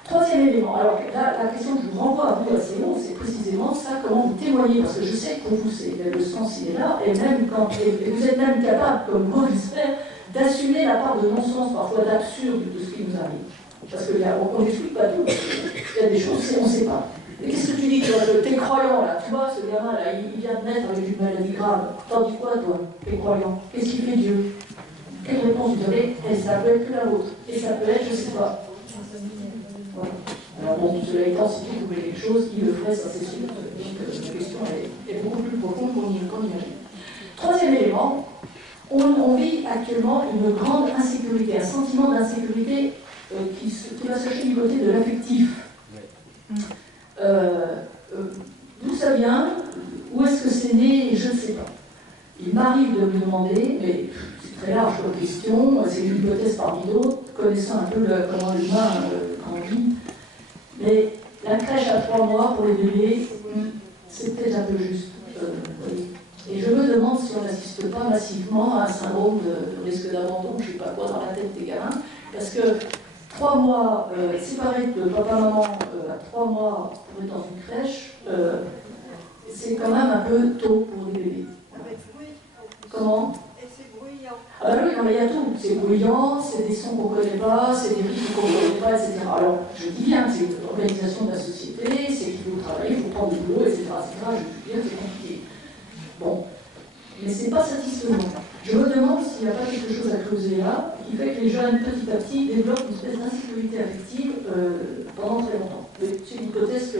Troisième élément, alors la question que je vous renvoie à vous assez long, c'est précisément ça, comment vous témoignez, parce que je sais que pour vous, le sens il est là, et même et vous êtes même capable, comme moi j'espère, d'assumer la part de non-sens, parfois d'absurde de ce qui nous arrive. Parce qu'on n'explique pas tout. Il y a des choses, on ne sait pas. Et qu'est-ce que tu dis, toi, t'es croyant, là, tu vois, ce gamin, là, il vient de naître avec une maladie grave. T'en dis quoi, toi, t'es croyant? Qu'est-ce qu'il fait Dieu? Quelle réponse vous avez? Et ça peut être que la vôtre. Et ça peut être, je ne sais pas. Voilà. Alors bon, cela étant, si vous trouvez quelque chose, il le ferait, ça c'est sûr. Donc la question est beaucoup plus profonde qu'on imagine. Troisième élément, on vit actuellement une grande insécurité, un sentiment d'insécurité qui va se du côté de l'affectif. D'où ça vient? Où est-ce que c'est né? Je ne sais pas. Il m'arrive de me demander, mais c'est très large comme question, c'est une hypothèse parmi d'autres, connaissant un peu comment l'humain grandit. Mais la crèche à 3 mois pour les bébés, c'est peut-être un peu juste. Oui. Et je me demande si on n'assiste pas massivement à un syndrome de risque d'abandon, je ne sais pas quoi, dans la tête des gamins. Parce que 3 mois séparés de papa-maman à 3 mois pour être dans une crèche, c'est quand même un peu tôt pour les bébés. Comment? Et c'est bruyant. Ah ben oui, non, mais il y a tout. C'est bruyant, c'est des sons qu'on ne connaît pas, c'est des rythmes qu'on ne connaît pas, etc. Alors, je dis bien, c'est l'organisation de la société, c'est qu'il faut travailler, il faut prendre du boulot, etc. Je dis bien, c'est compliqué. Bon, mais c'est pas satisfaisant. Je me demande s'il n'y a pas quelque chose à creuser là, qui fait que les jeunes, petit à petit, développent une espèce d'insécurité affective pendant très longtemps. C'est une hypothèse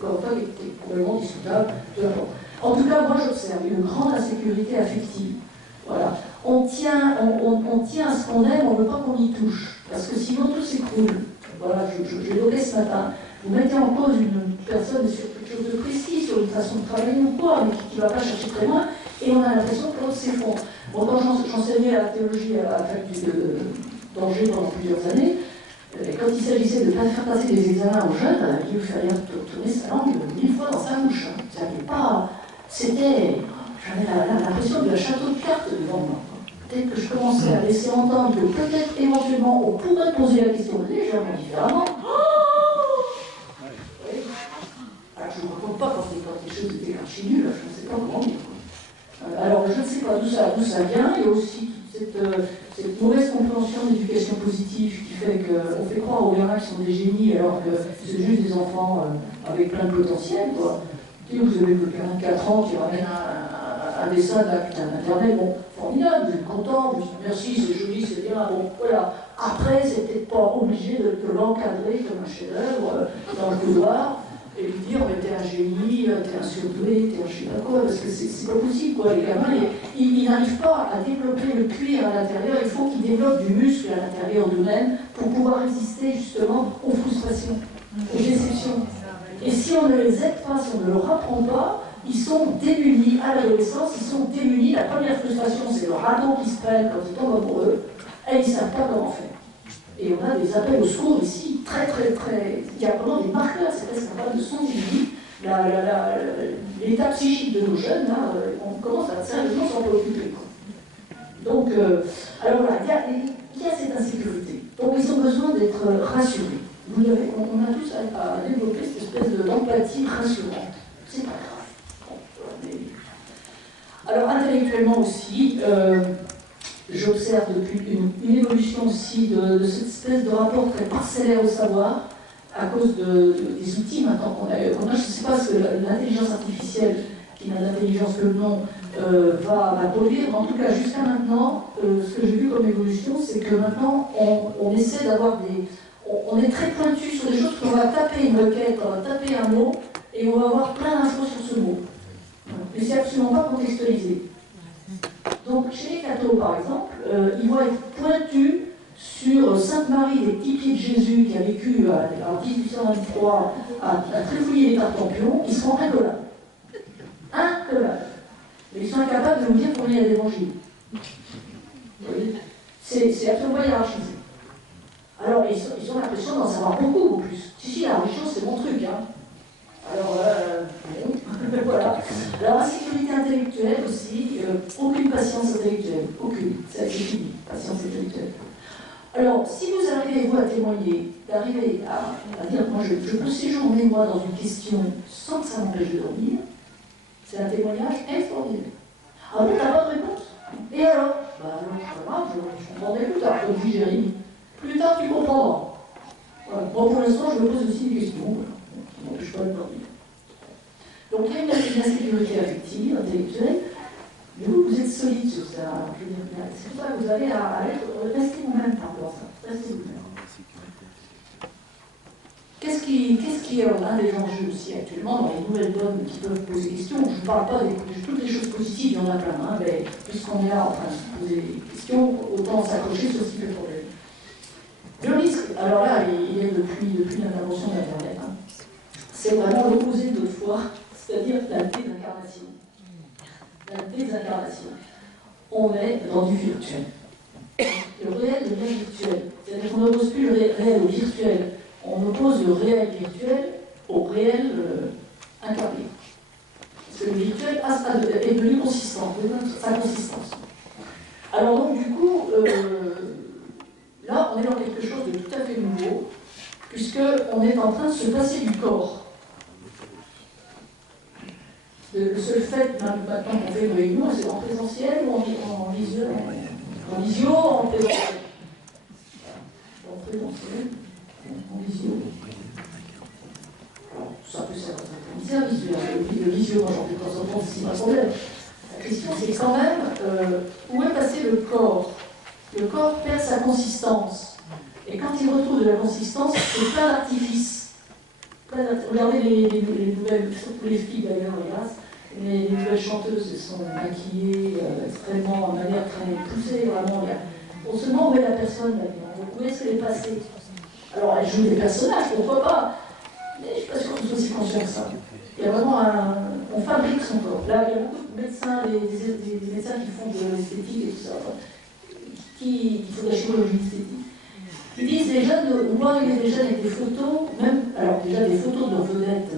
comme ça, qui est probablement discutable, peu importe. En tout cas, moi j'observe une grande insécurité affective. Voilà. On tient à ce qu'on aime, on ne veut pas qu'on y touche. Parce que sinon tout s'écroule. Voilà, j'ai noté ce matin. Vous mettez en cause une personne sur quelque chose de précis, sur une façon de travailler ou quoi, mais qui ne va pas chercher très loin, et on a l'impression que l'autre s'effondre. Bon, quand j'enseignais la théologie à la faculté d'Angers pendant plusieurs années, quand il s'agissait de faire passer des examens aux jeunes, il fallait tourner sa langue 1000 fois dans sa bouche. J'avais l'impression de la château de cartes devant moi. Peut-être que je commençais à laisser entendre que peut-être éventuellement on pourrait poser la question légèrement différemment. Oui. Alors je ne me raconte pas quand les choses étaient archi nulles, je ne sais pas comment dire. Alors je ne sais pas d'où ça vient, il y a aussi cette mauvaise compréhension de l'éducation positive qui fait qu'on fait croire aux gamins qui sont des génies alors que c'est juste des enfants avec plein de potentiel, quoi. Vous avez le gamin de 4 ans qui ramène un dessin d'Internet, bon, formidable, vous êtes content, vous dites merci, c'est joli, c'est bien, bon, voilà. Après, c'est peut-être pas obligé de l'encadrer comme un chef-d'œuvre dans le couloir et lui dire, mais t'es un génie, t'es un surdoué, t'es un je sais pas quoi, parce que c'est pas possible, quoi. Les gamins, ils n'arrivent pas à développer le cuir à l'intérieur, il faut qu'ils développent du muscle à l'intérieur d'eux-mêmes pour pouvoir résister justement aux frustrations, aux déceptions. Et si on ne les aide pas, si on ne leur apprend pas, ils sont démunis à l'adolescence, ils sont démunis. La première frustration, c'est le radeau qui se prenne quand ils tombent amoureux, et ils ne savent pas comment faire. Et on a des appels au secours ici, très. Il y a vraiment des marqueurs, c'est presque un problème de son de vie. L'état psychique de nos jeunes, là, on commence à sérieusement s'en préoccuper. Donc, alors voilà, il y a cette insécurité. Donc, ils ont besoin d'être rassurés. On a tous à développer cette espèce d'empathie rassurante. C'est pas grave. Alors, intellectuellement aussi, j'observe depuis une évolution aussi de cette espèce de rapport très parcellaire au savoir, à cause des outils maintenant qu'on a. Je ne sais pas ce que l'intelligence artificielle, qui n'a d'intelligence que le nom, va produire, mais en tout cas, jusqu'à maintenant, ce que j'ai vu comme évolution, c'est que maintenant, on essaie d'avoir des. On est très pointu sur des choses qu'on va taper une requête, on va taper un mot, et on va avoir plein d'infos sur ce mot. Mais c'est absolument pas contextualisé. Donc, chez les cathos, par exemple, ils vont être pointus sur Sainte Marie des Petits Pieds de Jésus, qui a vécu en 1823 à Tréfouiller les Tartampions, ils seront incollables. Incollables. Mais ils sont incapables de nous dire combien il y a d'évangiles. C'est absolument hiérarchisé. Alors, ils ont l'impression d'en savoir beaucoup, en plus. Si, la religion, c'est mon truc, hein. Alors, voilà. Alors, insécurité intellectuelle aussi, aucune patience intellectuelle, aucune. C'est fini, patience intellectuelle. Alors, si vous arrivez, vous, à témoigner, d'arriver à dire, moi, je peux séjourner, moi, dans une question sans que ça m'empêche de dormir, c'est un témoignage extraordinaire. Ah bon, t'as pas de réponse? Et alors? Bah non, c'est pas grave, je comprendrai plus tard, comme dit Jérémie. Plus tard, tu comprendras. Voilà. Bon, pour l'instant, je me pose aussi des questions, voilà, qui n'empêchent pas de dormir. Donc, il y a une insécurité affective, intellectuelle, mais vous êtes solide sur ça. Je veux dire, c'est pour ça que vous avez à rester vous-même par rapport à ça. Restez vous-même. Qu'est-ce qui est un des enjeux aussi actuellement dans les nouvelles donnes qui peuvent poser des questions? Je ne parle pas de toutes les choses positives, il y en a plein, hein, mais puisqu'on est là en train de se poser des questions, autant s'accrocher sur ce qui fait problème. Le risque, alors là, il est depuis l'intervention d'Internet, hein, c'est vraiment l'opposé d'autrefois, c'est-à-dire la désincarnation. La désincarnation. On est dans du virtuel. Le réel devient virtuel. C'est-à-dire qu'on n'oppose plus le réel au virtuel. On oppose le réel virtuel au réel incarné. Parce que le virtuel est devenu consistant, sa consistance. Alors donc du coup, là on est dans quelque chose de tout à fait nouveau, puisqu'on est en train de se passer du corps. Le seul fait, maintenant qu'on fait une réunion, c'est en présentiel ou en visio, en présentiel. En présentiel. En visio. Alors, ça peut servir à visuel. Le visio, moi j'en fais de temps en temps, c'est pas problème. La question c'est quand même où est passé le corps. Le corps perd sa consistance. Et quand il retrouve de la consistance, c'est plein d'artifices. Regardez les nouvelles, surtout les filles d'ailleurs, hélas, les nouvelles chanteuses se sont maquillées extrêmement, de manière très poussée, vraiment. On se demande où est la personne là-dedans, où est-ce qu'elle est passée. Alors, elle joue des personnages, pourquoi pas, mais je ne suis pas sûre qu'on soit aussi conscient que ça. Il y a vraiment on fabrique son corps. Là, il y a beaucoup de médecins, des médecins qui font de l'esthétique et tout ça, qui font de la chirurgie esthétique. Ils disent les jeunes, on voit arriver des jeunes avec des photos, même, alors déjà des photos de leurs vedettes,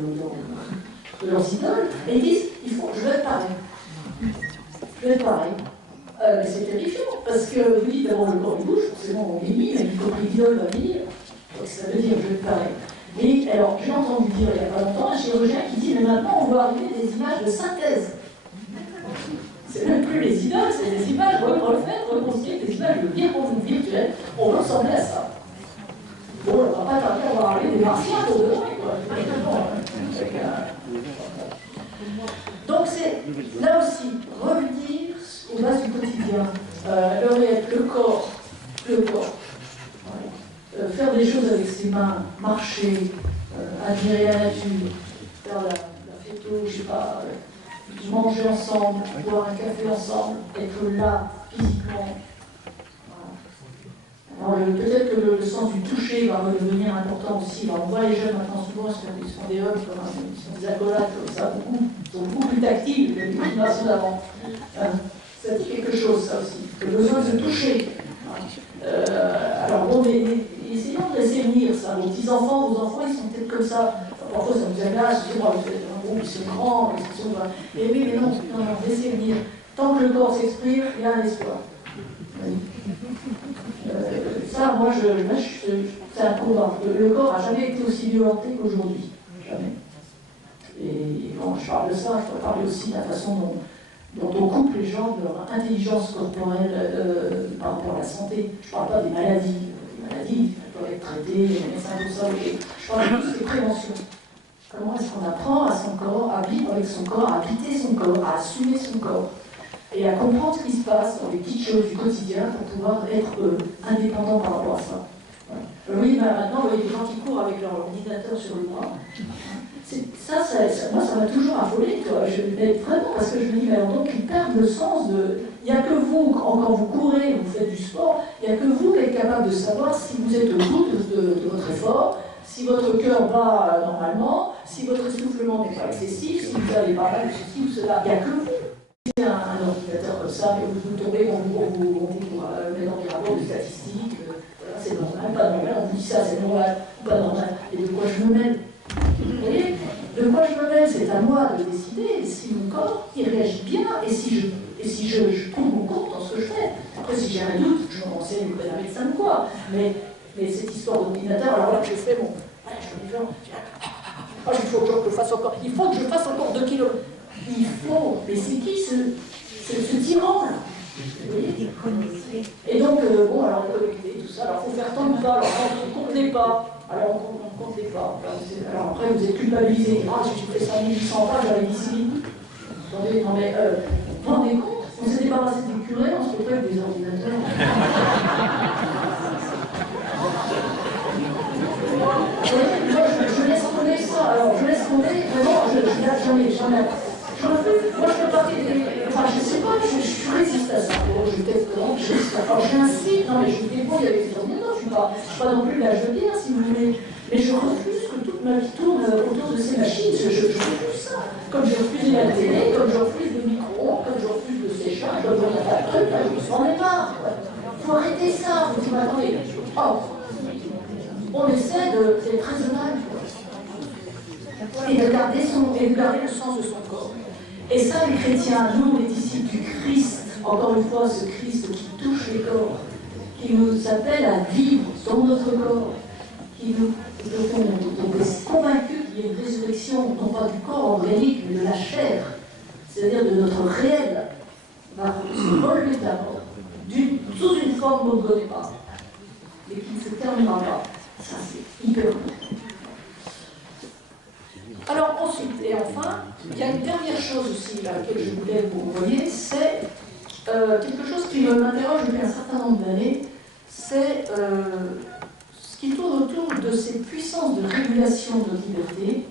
de leurs idoles, et ils disent, je vais être pareil. Je vais être pareil. Mais c'est terrifiant, parce que vous dites d'abord le corps il bouge, forcément on vieillit, mais l'idole va vieillir. Donc ça veut dire je vais être pareil. Et alors j'ai entendu dire il n'y a pas longtemps un chirurgien qui dit mais maintenant on voit arriver des images de synthèse. C'est même plus les idoles, c'est des images refaites, reconstruites, des images virtuelles. On veut ressembler à ça. Bon, on ne va pas tarder à voir arriver des martiens pour de vrai, quoi. Donc c'est là aussi revenir aux bases du quotidien, le réel, le corps. Faire des choses avec ses mains, marcher, admirer la nature, faire la photo, je sais pas, manger ensemble, boire un café ensemble, être là, physiquement. Voilà. Alors peut-être que le sens du toucher va redevenir important aussi. Alors, on voit les jeunes maintenant souvent, ils sont des hommes, ils sont des accolades comme ça, ils sont beaucoup plus tactiles que les générations d'avant. Ça dit quelque chose, ça aussi, le besoin de se toucher. Alors bon, essayons de laisser venir ça. Vos petits-enfants, vos enfants, ils sont peut-être comme ça. Parfois, ça nous agace, c'est moi, vous êtes un groupe, ils sont grands, ils sont... Mais oui, mais non, laissez venir. Tant que le corps s'exprime, il y a un espoir. Oui. Ça, moi, c'est un combat. Le corps n'a jamais été aussi violenté qu'aujourd'hui. Jamais. Et quand je parle de ça, je peux parler aussi de la façon dont on coupe les gens de leur intelligence corporelle par rapport à la santé. Je ne parle pas des maladies. Les maladies peuvent être traitées, les médecins, tout ça. Je parle de tout ce qui est prévention. Comment est-ce qu'on apprend à son corps, à vivre avec son corps, à habiter son corps, à assumer son corps et à comprendre ce qui se passe dans les petites choses du quotidien pour pouvoir être indépendant par rapport à ça. Voilà. Oui, maintenant, vous voyez des gens qui courent avec leur ordinateur sur le bras. Moi, ça m'a toujours affolé, mais vraiment, parce que je me dis, mais alors donc, ils perdent le sens de... Il n'y a que vous, quand vous courez, vous faites du sport, il n'y a que vous qui êtes capable de savoir si vous êtes au bout de votre effort, si votre cœur bat normalement, si votre essoufflement n'est pas excessif, si vous allez pas mal, ceci ou cela. Il n'y a que vous. Si un ordinateur comme ça, mais vous tombez, on vous met dans des rapports de statistiques, voilà, c'est normal, pas normal, on vous dit ça, c'est normal, pas normal. Et de quoi je me mêle? Vous voyez, de quoi je me mêle, c'est à moi de décider si mon corps il réagit bien et si je trouve mon compte dans ce que je fais. Après, si j'ai un doute, je me renseigne auprès d'un médecin ou quoi. Mais cette histoire d'ordinateur, alors là, je fais mon. Ouais, je me dis, il faut que je fasse encore. Il faut que je fasse encore 2 kilomètres. Il faut. Mais c'est qui ce tyran là? Et donc, bon, alors on est connecté, tout ça. Alors il faut faire tant de pas, alors on ne compte les pas. Alors on compte les pas. Alors après, vous êtes culpabilisé. Ah, si j'ai fait 5800 pas, j'avais 10 000. Attendez, non mais, vous vous rendez compte? On s'est débarrassé des curés, on se retrouve avec des ordinateurs. Moi, je Moi, je fais partie des... Enfin, je sais pas, je résiste à ça. Bon, je teste comment, je résiste à ça. Alors, j'insiste, non, mais je me débrouille avec les ordinateurs, je suis pas non plus l'âge de pierre, si vous voulez. Mais je refuse que toute ma vie tourne autour de ces machines. Je refuse ça. Comme j'ai refusé la télé, comme je refuse le micro, comme je refuse le séchage, comme je refuse pas de truc, je m'en ai marre. Il faut arrêter ça. Vous dites, attendez, on essaie d'être raisonnable et de garder le sens de son corps. Et ça, les chrétiens, nous, les disciples du Christ, encore une fois, ce Christ qui touche les corps, qui nous appelle à vivre dans notre corps, qui nous est convaincus qu'il y a une résurrection, non pas du corps organique, mais de la chair, c'est-à-dire de notre réel, va se relever de la mort, sous une forme qu'on ne connaît pas, mais qui ne se terminera pas. Ça, c'est hyper important. Alors ensuite, et enfin, il y a une dernière chose aussi à laquelle je voulais vous renvoyer, c'est quelque chose qui m'interroge depuis un certain nombre d'années, c'est ce qui tourne autour de ces puissances de régulation de liberté,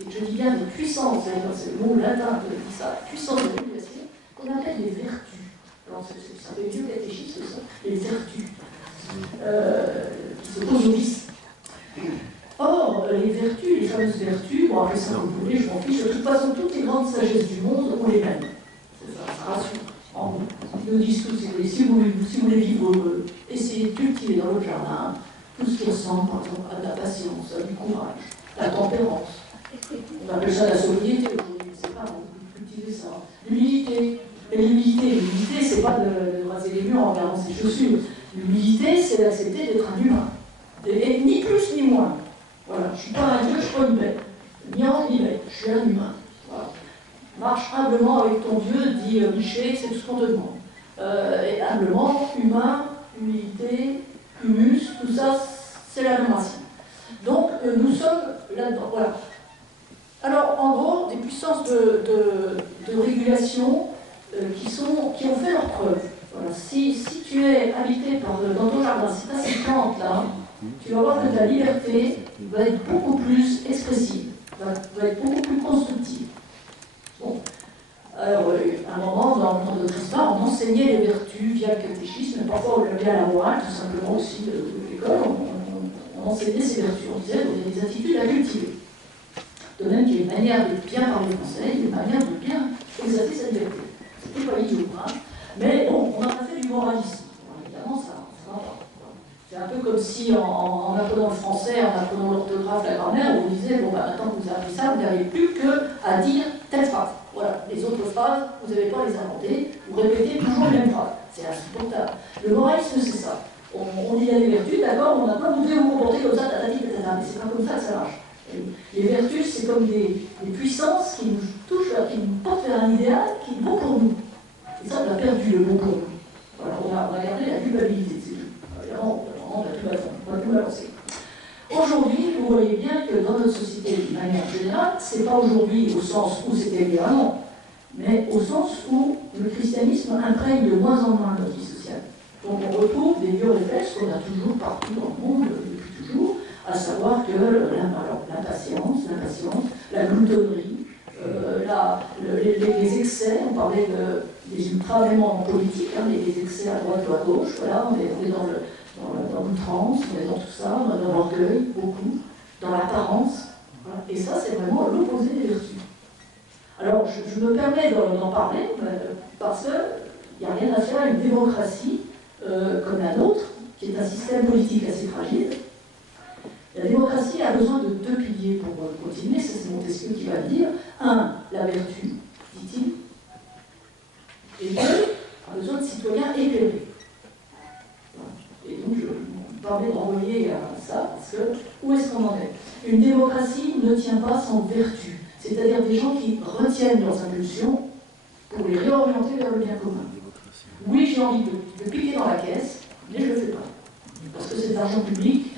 et je dis bien des puissances, c'est le mot latin qui dit ça, puissances de régulation, qu'on appelle les vertus. Alors ça fait vieux catéchisme, ça, les vertus, qui s'opposent au vice. Or, les vertus, les fameuses vertus, bon, appelez ça comme vous voulez, je m'en fiche, de toute façon, toutes les grandes sagesses du monde ont les mêmes. Ça rassure. Ils nous disent tous, si vous voulez vivre heureux, essayez de cultiver dans votre jardin tout ce qui ressemble, par exemple, à de la patience, à du courage, à la tempérance. On appelle ça la sobriété aujourd'hui, c'est pas, on peut cultiver ça. L'humilité. Et l'humilité, c'est pas de raser les murs en regardant ses chaussures. L'humilité, c'est d'accepter d'être un humain. Et ni plus ni moins. Voilà, je ne suis pas un dieu, je ne suis pas une bête. Ni ange ni bête, je suis un humain. Voilà. Marche humblement avec ton Dieu, dit Miché, c'est tout ce qu'on te demande. Et humblement, humain, humilité, humus, tout ça, c'est la même racine. Donc, nous sommes là-dedans. Voilà. Alors, en gros, des puissances de régulation qui ont fait leurs preuves. Voilà. Si tu es habité dans ton jardin, si tu as ces plantes-là, tu vas voir que ta liberté va être beaucoup plus expressive, va être beaucoup plus constructive. Bon. Alors, à un moment, dans notre histoire, on enseignait les vertus via le catéchisme, parfois via la morale, tout simplement aussi de l'école, on enseignait ces vertus, on disait vous avez des attitudes à cultiver. De même qu'il y a une manière de bien parler français, une manière de bien exercer sa liberté. C'était pas idiot, hein. Mais bon, on a fait du moralisme. Bon, évidemment, ça va pas. C'est un peu comme si, en apprenant le français, en apprenant l'orthographe, la grammaire, on vous disait, bon, bah, maintenant que vous avez appris ça, vous n'avez plus qu'à dire telle phrase. Voilà, les autres phrases, vous n'avez pas à les inventer, vous répétez toujours les mêmes phrases. C'est insupportable. Le moralisme, c'est ça. On dit il y a des vertus, d'accord, on n'a pas vous devez vous comporter comme ça, tatati, tatata, mais c'est pas comme ça que ça marche. Les vertus, c'est comme des puissances qui nous touchent, qui nous portent vers un idéal qui est bon pour nous. Et ça, on a perdu le bon pour nous. Voilà, on a gardé la culpabilité de ces jeux. Évidemment, on va tout balancer. Aujourd'hui, vous voyez bien que dans notre société, de manière générale, c'est pas aujourd'hui au sens où c'était il y a un an, mais au sens où le christianisme imprègne de moins en moins notre vie sociale. Donc on retrouve des vieux réflexes qu'on a toujours partout dans le monde, depuis toujours, à savoir que l'impatience, la gloutonnerie, les excès, on parlait des ultra-véhéments politiques, hein, les excès à droite ou à gauche, voilà, on est dans l'outrance, on est dans tout ça, on est dans l'orgueil, beaucoup, dans l'apparence, voilà. Et ça c'est vraiment l'opposé des vertus. Alors je me permets d'en parler parce qu'il n'y a rien à faire à une démocratie comme la nôtre, qui est un système politique assez fragile. La démocratie a besoin de deux piliers pour continuer, c'est Montesquieu qui va le dire. Un, la vertu, dit-il, et deux, a besoin de citoyens éclairés. Et donc je me permets de renvoyer à ça, parce que où est-ce qu'on en est? Une démocratie ne tient pas sans vertu, c'est-à-dire des gens qui retiennent leurs impulsions pour les réorienter vers le bien commun. Oui, j'ai envie de piquer dans la caisse, mais je ne le fais pas, parce que c'est de l'argent public,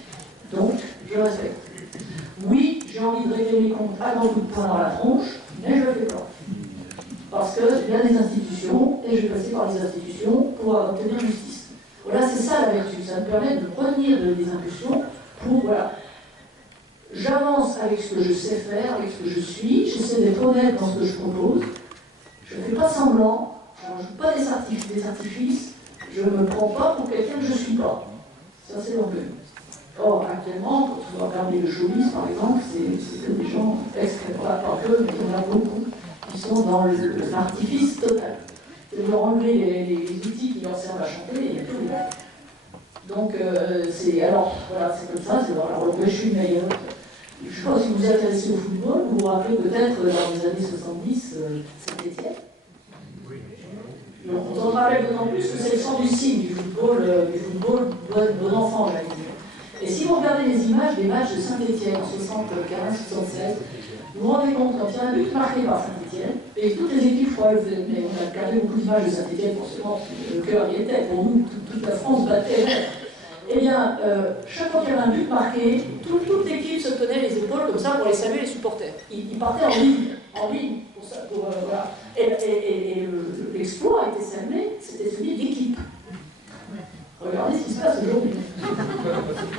donc je respecte. Oui, j'ai envie de régler mes comptes à grands coups de poing dans la tronche, mais je ne le fais pas. Parce qu'il y a des institutions, et je vais passer par les institutions pour obtenir justice. Voilà, c'est ça la vertu. Ça me permet de retenir des impulsions pour, voilà. J'avance avec ce que je sais faire, avec ce que je suis, j'essaie d'être honnête dans ce que je propose, je ne fais pas semblant, je ne rajoute pas des artifices, je ne me prends pas pour quelqu'un que je ne suis pas. Ça, c'est l'orgueil. Or, actuellement, quand on va regarder le showbiz, par exemple, c'est des gens extrêmement, pas peu, mais il y en a beaucoup, qui sont dans l'artifice total. De leur enlever les outils qui leur servent à chanter, et il n'y a plus rien. Donc, alors, voilà, c'est comme ça, alors je suis meilleur. Je ne sais pas si vous vous intéressez au football, vous vous rappelez peut-être dans les années 70, Saint-Étienne. On en parlait d'autant plus que c'est le sang du signe du football bon enfant, j'allais dire. Et si vous regardez les images des matchs de Saint-Étienne en 75-76, vous vous rendez compte, quand il y a un but marqué par Saint-Étienne, et toutes les équipes, je crois, mais on a regardé beaucoup d'images de Saint-Étienne, forcément, le cœur y était, pour nous, toute la France battait. Eh bien, chaque fois qu'il y avait un but marqué, toute l'équipe se tenait les épaules comme ça pour les saluer les supporters. Ils partaient en ligne, pour ça, voilà. Et l'exploit a été salué, c'était celui d'équipe. Regardez ce qui se passe aujourd'hui.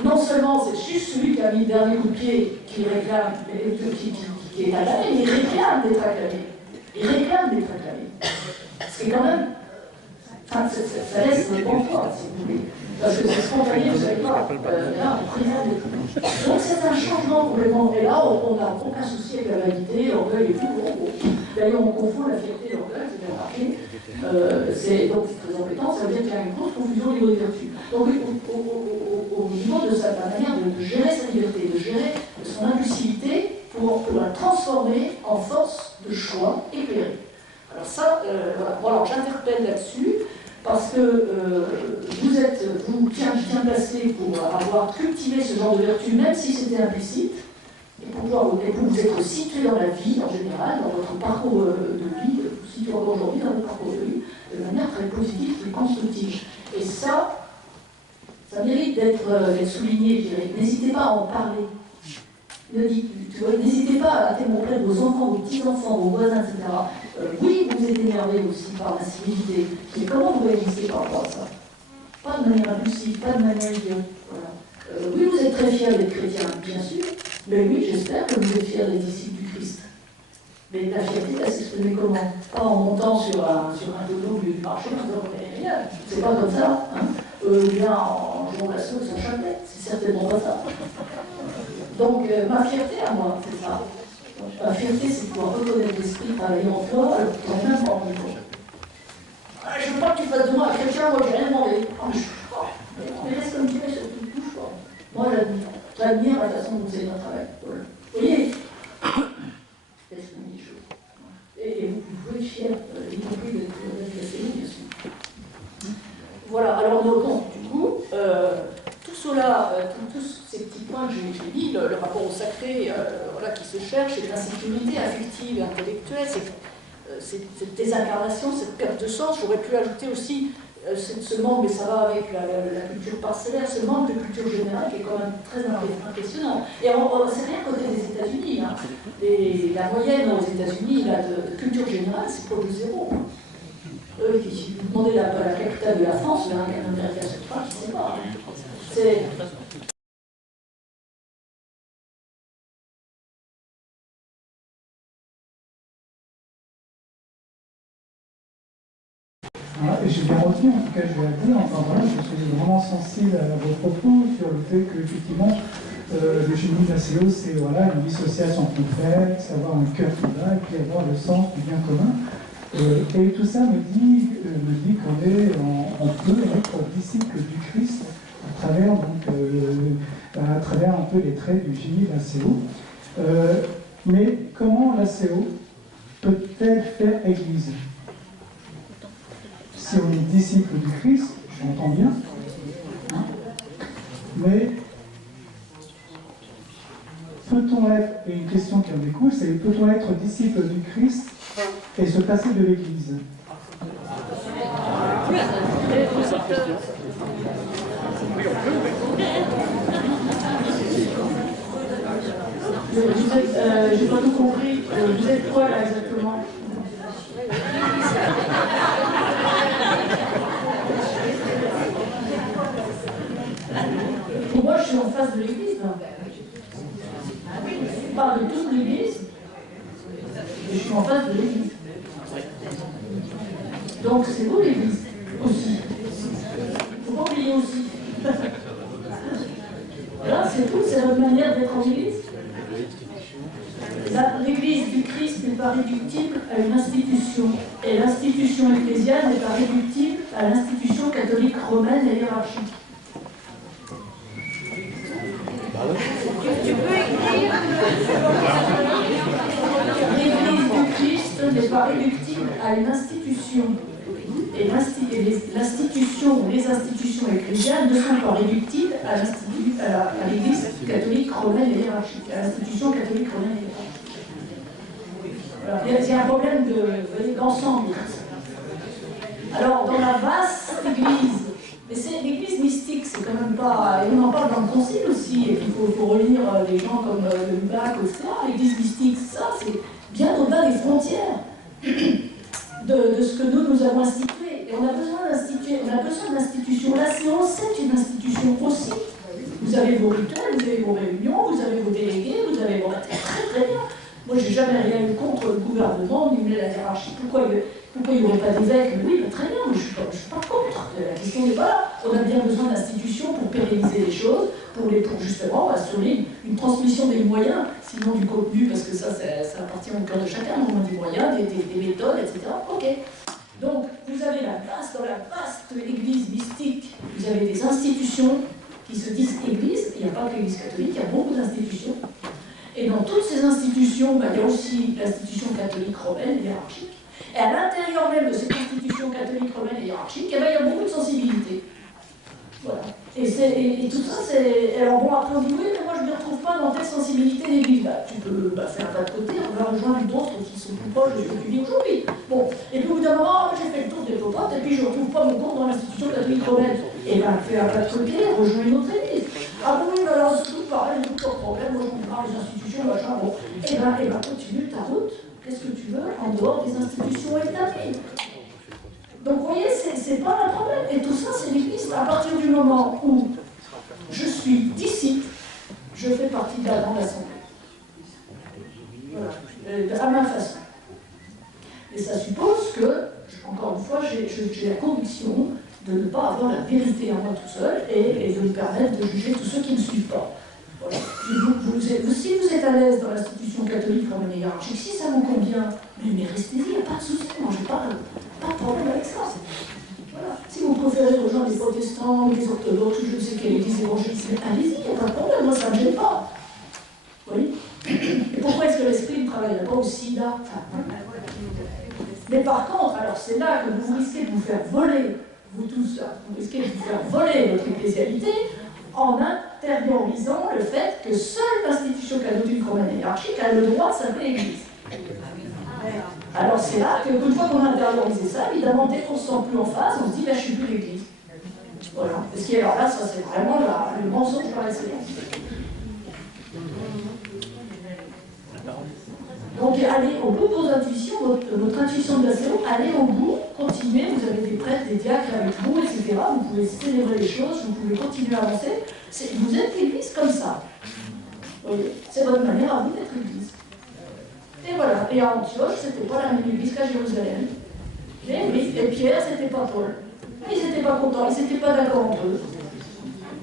Non seulement c'est juste celui qui a mis le dernier coup de pied qui réclame, qui est acclamé, mais il réclame d'être acclamé. Il réclame d'être acclamé. C'est quand même. Enfin, ça laisse le bon choix, si vous voulez. Parce que c'est spontané, vous ne savez pas. Là, on préfère des trucs. Donc c'est un changement complètement. Et là, on n'a aucun souci avec la vanité, l'orgueil et tout. D'ailleurs, on confond la fierté et l'orgueil, c'est bien marqué. Donc c'est très embêtant, ça veut dire qu'il y a une grosse confusion au niveau des vertus. Donc au niveau de sa manière de gérer sa liberté, de gérer son impulsivité pour la transformer en force de choix éclairé. Alors ça, voilà. Bon, alors j'interpelle là-dessus, parce que vous êtes bien placé pour avoir cultivé ce genre de vertu, même si c'était implicite, et pour vous être situé dans la vie en général, dans votre parcours de vie, vous situez encore aujourd'hui dans votre parcours de vie, de manière très positive, très constructive. Et ça mérite d'être souligné, je dirais. N'hésitez pas à en parler. N'hésitez pas à témoigner vos enfants, vos petits-enfants, vos voisins, etc. Oui, vous êtes énervé aussi par la civilité, mais comment vous réagissez par rapport à ça? Pas de manière impulsive, pas de manière idiote. Voilà. Oui, vous êtes très fiers d'être chrétien, bien sûr, mais oui, j'espère que vous êtes fiers des disciples du Christ. Mais la fierté, elle s'exprime comment? Pas en montant sur un tonneau au milieu du marché en disant c'est pas comme ça, hein. Bien en jouant la sauce à chapelet, c'est certainement pas ça. Donc, ma fierté à moi, c'est ça. Ma fierté, c'est de pouvoir reconnaître l'esprit travailler en toi, alors que tu n'as même pas envie de toi. Je ne veux pas que tu fasses de moi un chrétien, moi j'ai rien demandé. Mais reste comme tu es, surtout ne touche pas. Moi j'admire la façon dont vous avez un travail. Voilà. Vous voyez, laisse-moi des choses. Et vous pouvez être fier, y compris d'être placé, bien sûr. Voilà, alors donc, du coup, tout cela, tous ces petits points que j'ai dit, le rapport au sacré voilà, qui se cherche, cette insécurité affective et intellectuelle, cette désincarnation, cette perte de sens, j'aurais pu ajouter aussi ce manque, mais ça va avec la culture parcellaire, ce manque de culture générale qui est quand même très impressionnant. Et c'est rien côté des États-Unis. Hein. La moyenne aux États-Unis de culture générale, c'est pour le zéro. Si vous demandez la capitale de la France, il y a un Américain sur trois qui ne sait pas. Et j'ai bien retenu, en tout cas je vais la dire, enfin voilà, je suis vraiment sensible à vos propos sur le fait qu'effectivement le génie de la CO, c'est voilà, une vie sociale sans complexe, avoir un cœur qui va, et puis avoir le sens du bien commun. Et tout ça me dit qu'on peut être disciple du Christ à travers un peu les traits du génie de la CO. Mais comment la CO peut-elle faire Église? Si on est disciple du Christ, j'entends bien, hein, mais peut-on être, et une question qui en découle, c'est peut-on être disciple du Christ et se passer de l'Église? J'ai pas tout compris. Vous êtes quoi là exactement? Moi, je suis en face de l'église. de l'église et je suis en face de l'église. Donc c'est vous l'église aussi. Il ne faut pas oublier aussi. Voilà, c'est tout, c'est votre manière d'être en église. L'église du Christ n'est pas réductible à une institution, et l'institution ecclésiale n'est pas réductible à l'institution catholique romaine et hiérarchique. L'église du Christ n'est pas réductible à une institution. Et l'institution ou les institutions ecclésiales ne sont pas réductibles à l'église catholique romaine et hiérarchique, à l'institution catholique romaine et hiérarchique. Voilà. Il y a un problème d'ensemble. Alors, dans la vaste église, mais c'est l'église mystique, c'est quand même pas. Et on en parle dans le concile aussi, et puis il faut relire des gens comme le Lubac, etc. L'église mystique, ça, c'est bien au-delà des frontières de ce que nous avons institué. Et on a besoin d'institutions. La séance, c'est une institution aussi. Vous avez vos rituels, vous avez vos réunions, vous avez vos délégués, vous avez vos. Très très bien. Moi, j'ai jamais rien eu contre le gouvernement, ni la hiérarchie. Pourquoi il n'y aurait pas d'évêque? Oui, très bien, mais je ne suis pas contre. La question n'est pas là. On a bien besoin d'institutions pour pérenniser les choses, pour justement assurer une transmission des moyens, sinon du contenu, parce que ça appartient au cœur de chacun, on a des moyens, des méthodes, etc. Ok. Donc, vous avez dans la vaste église mystique, vous avez des institutions qui se disent église. Il n'y a pas que l'église catholique, il y a beaucoup d'institutions. Et dans toutes ces institutions, il y a aussi l'institution catholique romaine et hiérarchique. Et à l'intérieur même de cette institution catholique romaine et hiérarchique, il y a beaucoup de sensibilité. Voilà. Et tout ça, c'est. Alors bon, après on dit oui, mais moi je ne me retrouve pas dans telle sensibilité d'église. Tu peux faire un pas de côté, on va rejoindre d'autres qui sont plus proches de ce que tu dis aujourd'hui. Bon, et puis au bout d'un moment, j'ai fait le tour des popotes, et puis je ne retrouve pas mon compte dans l'institution catholique romaine. Et bien, fais un pas de côté, rejoins une autre église. Ah oui, mais alors c'est tout pareil, tout pas de problème, moi je comprends les institutions, machin, bon. Et ben, continue ta route, qu'est-ce que tu veux, en dehors des institutions établies. Donc vous voyez, c'est pas un problème. Et tout ça, c'est l'église. À partir du moment où je suis disciple, je fais partie de la grande assemblée. Voilà, à ma façon. Et ça suppose que, encore une fois, j'ai la conviction de ne pas avoir la vérité en moi tout seul et de me permettre de juger tous ceux qui ne me suivent pas. Voilà. Si vous êtes à l'aise dans l'institution catholique romaine et hiérarchique, si ça vous convient, mais restez-y, il n'y a pas de souci, moi j'ai pas de problème avec ça. Voilà. Si vous préférez rejoindre les protestants, les orthodoxes, je ne sais quelle église évangélique, allez-y, il n'y a pas de problème, moi ça ne me gêne pas. Vous voyez? Et pourquoi est-ce que l'esprit ne travaillerait pas aussi là? Mais par contre, alors c'est là que vous risquez de vous faire voler, vous tous là, vous risquez de vous faire voler votre ecclésialité en intériorisant le fait que seule l'institution catholique romaine et hiérarchique a le droit de s'appeler Église. Alors c'est là qu'une fois qu'on a intériorisé ça, évidemment, dès qu'on ne se sent plus en phase, on se dit, je ne suis plus l'Église. Voilà. Parce que alors là, ça c'est vraiment le mensonge par excellence. Donc allez au bout de vos intuitions, votre intuition de la séance, allez au bout, continuez, vous avez des prêtres, des diacres avec vous, etc. Vous pouvez célébrer les choses, vous pouvez continuer à avancer. Vous êtes l'Église comme ça. Oui, c'est votre manière à vous d'être l'Église. Et voilà. Et à Antioche, c'était pas la même Église qu'à Jérusalem. Et Pierre, c'était pas Paul. Ils n'étaient pas contents, ils n'étaient pas d'accord entre eux.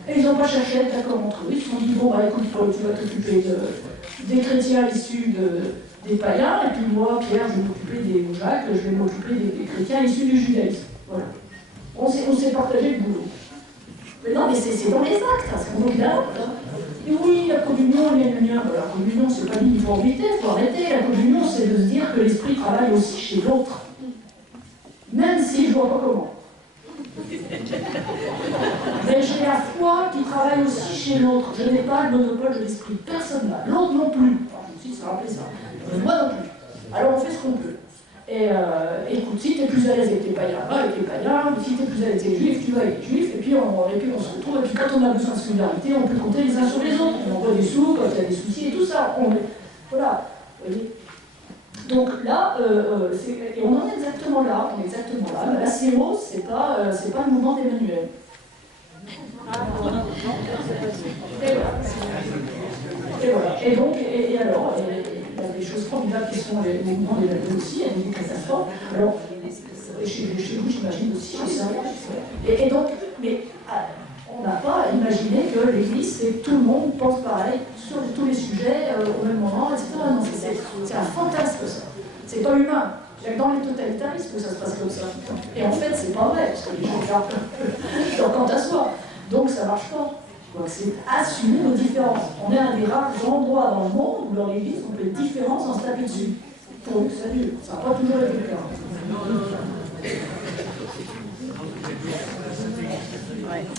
Et ils n'ont pas cherché à être d'accord entre eux. Ils se sont dit, bon, écoute, Paul, tu vas t'occuper des chrétiens issus des païens, et puis moi, Pierre, je vais m'occuper des Jacques, je vais m'occuper des chrétiens issus du judaïsme. Voilà. On s'est partagé le boulot. Mais non, mais c'est dans les actes, c'est dans les actes. Et oui, la communion, la communion, c'est pas l'uniformité, il faut arrêter. La communion, c'est de se dire que l'esprit travaille aussi chez l'autre. Même si je vois pas comment. Mais j'ai la foi qui travaille aussi chez l'autre. Je n'ai pas le monopole de l'esprit. Personne n'a. L'autre non plus. Alors, je me suis rappelé ça. Mais moi non plus. Alors on fait ce qu'on peut. Et écoute, si tu es plus à l'aise avec les païens, va avec les païens. Si tu es plus à l'aise avec les juifs, tu vas avec les juifs. Et puis on se retrouve. Et puis quand on a besoin de solidarité, on peut compter les uns sur les autres. On envoie des sous quand il y a des soucis et tout ça. Voilà. Vous voyez. Donc là, et on en est exactement là. On est exactement là. La séance, c'est pas le mouvement d'Emmanuel. Et voilà. Et donc, et alors, choses formidables qui sont les mouvements des labels aussi, il y a des catastrophes. Alors, chez vous, j'imagine aussi, j'en sais rien. Et donc, mais on n'a pas imaginé que l'Église, c'est que tout le monde pense pareil sur tous les sujets au même moment, etc. Non, c'est un fantasme, ça. C'est pas humain. Il y a que dans les totalitarismes que ça se passe comme ça. Et en fait, c'est pas vrai, parce que les gens gardent leur quant à soi. Donc ça marche pas. Donc c'est assumer nos différences. On est un des rares endroits dans le monde où dans l'Église on peut être différent sans se taper dessus. Pour que ça dure. Ça n'a pas toujours été le cas.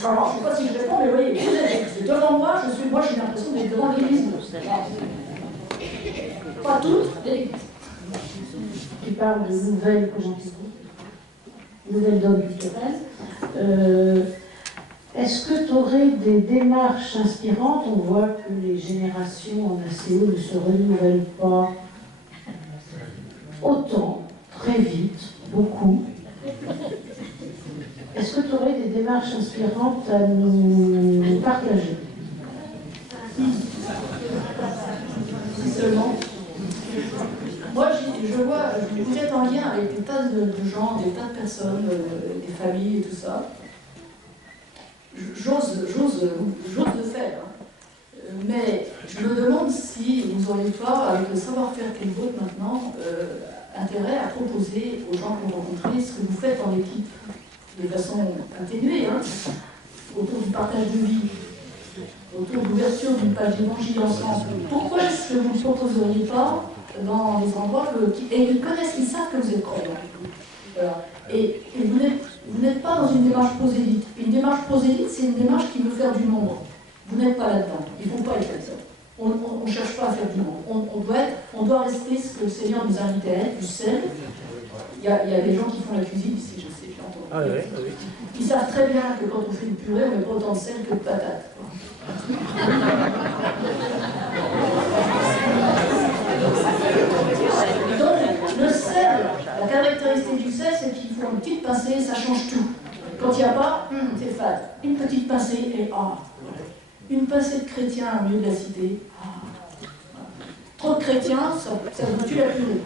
Alors, je ne sais pas si je réponds, mais vous voyez, c'est devant moi, j'ai l'impression d'être devant l'Église. Pas toutes, mais l'Église. Tu parles de nouvelles, comment tu dis, nouvelles dogmes culturelles. Est-ce que tu aurais des démarches inspirantes? On voit que les générations en ACO ne se renouvellent pas autant, très vite, beaucoup. Est-ce que tu aurais des démarches inspirantes à nous partager? Si seulement. Moi, je vois, vous êtes en lien avec des tas de gens, des tas de personnes, des familles et tout ça. J'ose le faire. Mais je me demande si vous n'auriez pas, avec le savoir-faire qui est le vôtre maintenant, intérêt à proposer aux gens que vous rencontrez ce que vous faites en équipe, de façon atténuée, hein, autour du partage de vie, autour de l'ouverture d'une page d'évangile ensemble. Pourquoi est-ce que vous ne proposeriez pas dans les endroits et ils connaissent, ils savent que vous êtes croyants. Voilà. Et vous n'êtes pas dans une démarche prosélyte. Une démarche prosélyte, c'est une démarche qui veut faire du nombre. Vous n'êtes pas là-dedans. Il ne faut pas être là-dedans. On ne cherche pas à faire du nombre. On doit rester ce que le Seigneur nous a invité à être, du sel. Il y a des gens qui font la cuisine ici, je sais, j'ai entendu. Ah oui, oui. Ils savent très bien que quand on fait une purée, on met pas autant de sel que de patates. Donc, le sel, la caractéristique du sel, c'est qu'il faut une petite pincée, ça change tout. Quand il n'y a pas, c'est fade. Une petite pincée et une pincée de chrétien au milieu de la cité. Trop de chrétiens, ça vous tue la purée.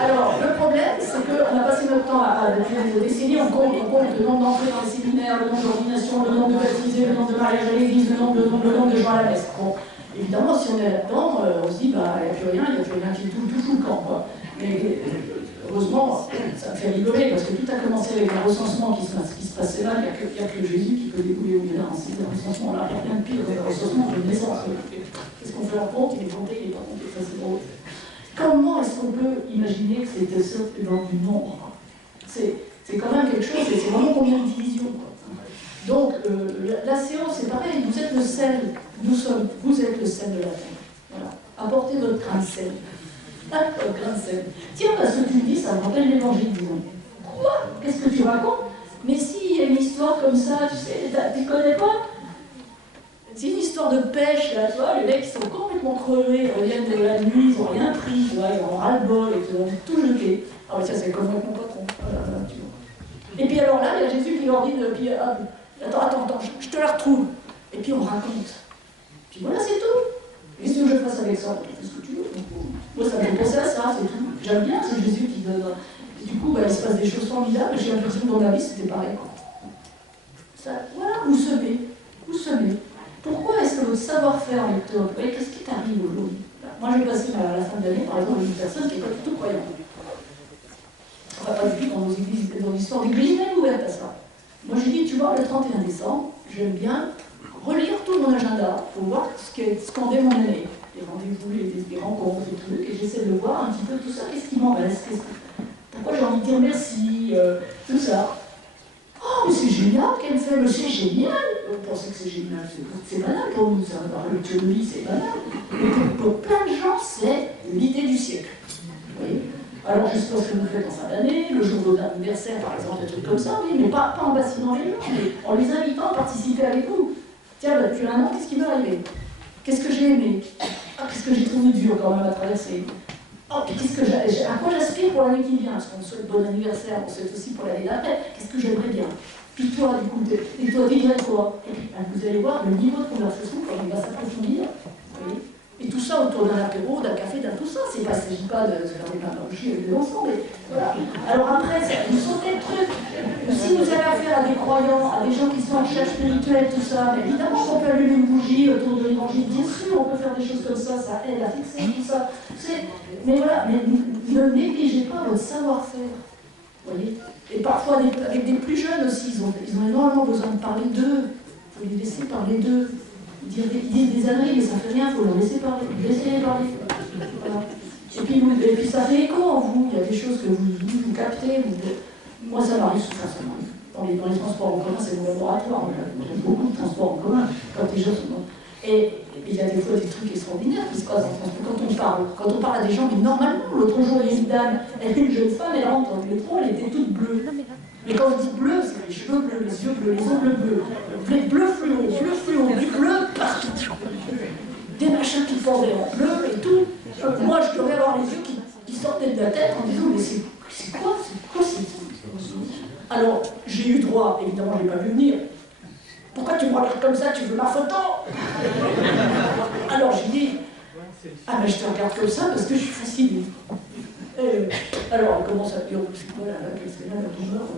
Alors, le problème, c'est qu'on a passé notre temps depuis des décennies, on compte le nombre d'entrées dans les séminaires, le nombre d'ordinations, le nombre de baptisés, le nombre de mariages à l'église, le nombre de gens à la messe. Bon, évidemment, si on est là-dedans, on se dit, bah, il n'y a plus rien qui touche le camp, quoi. Mais heureusement, ça me fait rigoler, parce que tout a commencé avec un recensement qui se passait là, il n'y a que Jésus qui peut débouler au milieu d'un recensement là, il n'y a rien de pire que le recensement de naissance. Qu'est-ce qu'on fait en compte? Il est compté, il n'est pas compté, ça c'est drôle. Comment est-ce qu'on peut imaginer que c'était ça dans du nombre? C'est quand même quelque chose, c'est vraiment combien de divisions. Donc, l'ACO, c'est pareil, vous êtes le sel, vous êtes le sel de la terre. Voilà. Apportez votre grain de sel. Votre grain de sel. Tiens, parce que tu me dis, ça me rappelle l'évangile, disons. Quoi? Qu'est-ce que tu racontes? Mais si, il y a une histoire comme ça, tu sais, tu connais pas? C'est une histoire de pêche, là, tu vois, les mecs ils sont complètement crevés, ils reviennent de la nuit, ils n'ont rien pris, tu vois, ils ont ras-le-bol, ils ont tout jeté. Ah mais ça c'est comme mon patron, voilà, tu vois. Et puis alors là, il y a Jésus qui leur dit, attends, je te la retrouve. Et puis on raconte. Puis voilà, c'est tout. Qu'est-ce que je fasse avec ça? Fais ce que tu veux. Moi ça me fait penser à ça, c'est tout. J'aime bien, c'est Jésus qui donne. Et du coup, il se passe des choses formidables, j'ai l'impression que dans ma vie c'était pareil. Ça, voilà, vous semez. Pourquoi est-ce que votre savoir-faire est top? Qu'est-ce qui t'arrive aujourd'hui? Moi, j'ai passé à la fin de l'année, par exemple, avec une personne qui n'est pas du tout croyante. Enfin, pas du tout dans nos églises, dans l'histoire d'église, même ouverte à ça. Moi, j'ai dit, tu vois, le 31 décembre, j'aime bien relire tout mon agenda pour voir ce qu'en est mon année. Les rendez-vous, les rencontres, les trucs, et j'essaie de voir un petit peu tout ça, qu'est-ce qui m'en reste, pourquoi j'ai envie de dire merci, tout ça. Oh, mais c'est génial qu'elle fait, mais c'est génial! Vous pensez que c'est génial, c'est banal pour nous, ça. Dans le théologie, c'est banal. Mais pour plein de gens, c'est l'idée du siècle. Vous voyez? Alors, je sais pas ce que vous faites en fin d'année, le jour de votre anniversaire, par exemple, des trucs comme ça, oui, mais pas en bassinant les gens, mais en les invitant à participer avec vous. Tiens, depuis un an, qu'est-ce qui m'est arrivé? Qu'est-ce que j'ai aimé? Qu'est-ce que j'ai trouvé dur quand même à traverser? Oh, puis à quoi j'aspire pour l'année qui vient? Parce qu'on me souhaite bon anniversaire, on souhaite aussi pour l'année d'après. Qu'est-ce que j'aimerais bien? Puis toi, du coup, et toi, dirais quoi? Et puis, vous allez voir le niveau de conversation quand il va s'approfondir. Vous voyez? Et tout ça autour d'un apéro, d'un café, d'un tout ça. Il ne s'agit pas de se faire des bains bougies avec des enfants, mais voilà. Alors après, vous sautez le truc. Si vous avez affaire à des croyants, à des gens qui sont en recherche spirituelle, tout ça, mais évidemment qu'on peut allumer une bougie autour de l'évangile. Bien sûr, on peut faire des choses comme ça aide à fixer tout ça. Mais voilà, mais ne négligez pas votre savoir-faire. Vous voyez. Et parfois, avec des plus jeunes aussi, ils ont énormément besoin de parler d'eux. Il faut les laisser parler d'eux. Ils disent des âneries, mais ça fait rien, il faut leur laisser parler. Laissez-les parler. Voilà. Et puis ça fait écho en vous. Il y a des choses que vous captez. Moi, ça m'arrive souvent, ça m'arrive. Dans les transports en commun, c'est mon laboratoire. J'aime beaucoup de transports en commun quand les gens sont. Et il y a des fois des trucs extraordinaires qui se passent en transport. Quand on parle à des gens, mais normalement, l'autre jour, il y a une dame, une jeune femme, elle rentre dans le métro, elle était toute bleue. Mais quand on dit bleu, c'est les cheveux bleus, les yeux bleus, les ongles bleus, bleu fluo, du bleu partout. Des machins qui fondaient en bleu et tout. Moi, je devais avoir les yeux qui sortaient de la tête en disant, mais c'est quoi c'est Alors, j'ai eu droit, évidemment, je n'ai pas vu venir. Pourquoi tu me regardes comme ça, tu veux ma photo? Alors j'ai dit, ah ben je te regarde comme ça parce que je suis fascinée. Alors elle commence à dire, c'est quoi là, qu'est-ce qu'elle a, la douleur?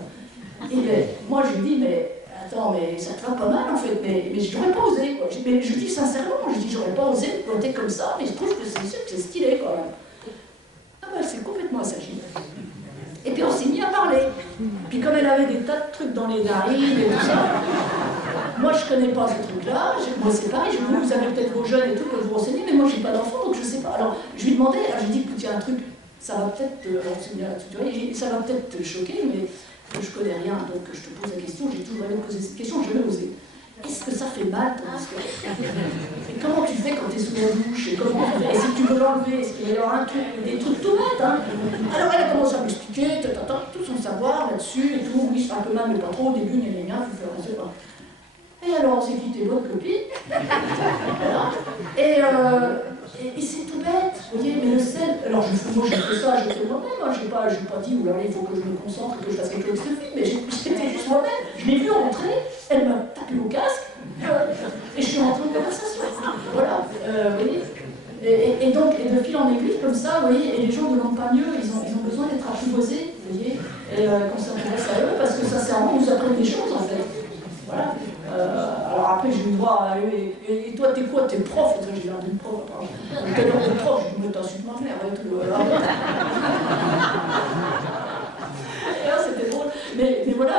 Et ben, moi je lui dis, mais attends, mais ça te va pas mal en fait, mais je n'aurais pas osé quoi. Mais je dis sincèrement, je dis j'aurais pas osé me planter comme ça, mais je trouve que c'est sûr que c'est stylé quand même. Ah ben c'est complètement assagi. Et puis on s'est mis à parler. Puis comme elle avait des tas de trucs dans les narines et tout ça, moi je connais pas ces trucs-là, moi c'est pareil, vous avez peut-être vos jeunes et tout que vous renseignez, mais moi j'ai pas d'enfant donc je sais pas. Alors je lui demandais, alors je lui dis écoute, il y a un truc, ça va peut-être, ça va peut-être te choquer, mais je connais rien, donc je te pose la question, j'ai toujours jamais posé cette question, je l'ai osé. Est-ce que ça fait mal ton masque? Et comment tu fais quand tu es sous la douche? Et comment tu fais? Et si tu veux l'enlever, est-ce qu'il va y avoir un truc, des trucs tout bêtes, hein? Alors elle a commencé à m'expliquer, tout son savoir là-dessus et tout. Oui, je fais un peu mal, mais pas trop. Au début, il y a rien, je sais pas. Et alors on s'est quitté l'autre copine. Voilà. Et c'est tout bête, vous voyez, mais le sel. Alors moi j'ai fait ça, je fais moi-même, hein, j'ai pas dit, oulala, il faut que je me concentre, que je fasse quelque chose de film, mais j'étais juste moi-même. Je l'ai vue rentrer, elle m'a tapé au casque, et je suis rentrée en conversation. Voilà, vous voyez. Et donc, de fil en aiguille, comme ça, vous voyez, et les gens ne demandent pas mieux, ils ont besoin d'être apprivoisés, vous voyez, et qu'on s'intéresse à eux, parce que sincèrement, ils nous apprennent des choses, en fait. Voilà. Alors après, j'ai eu le droit à et toi, t'es quoi? T'es prof? Et j'ai l'air d'une prof, apparemment. T'es l'air de prof, je dis, mais t'insultes ma mère, et tout. Et là, c'était drôle. Mais voilà,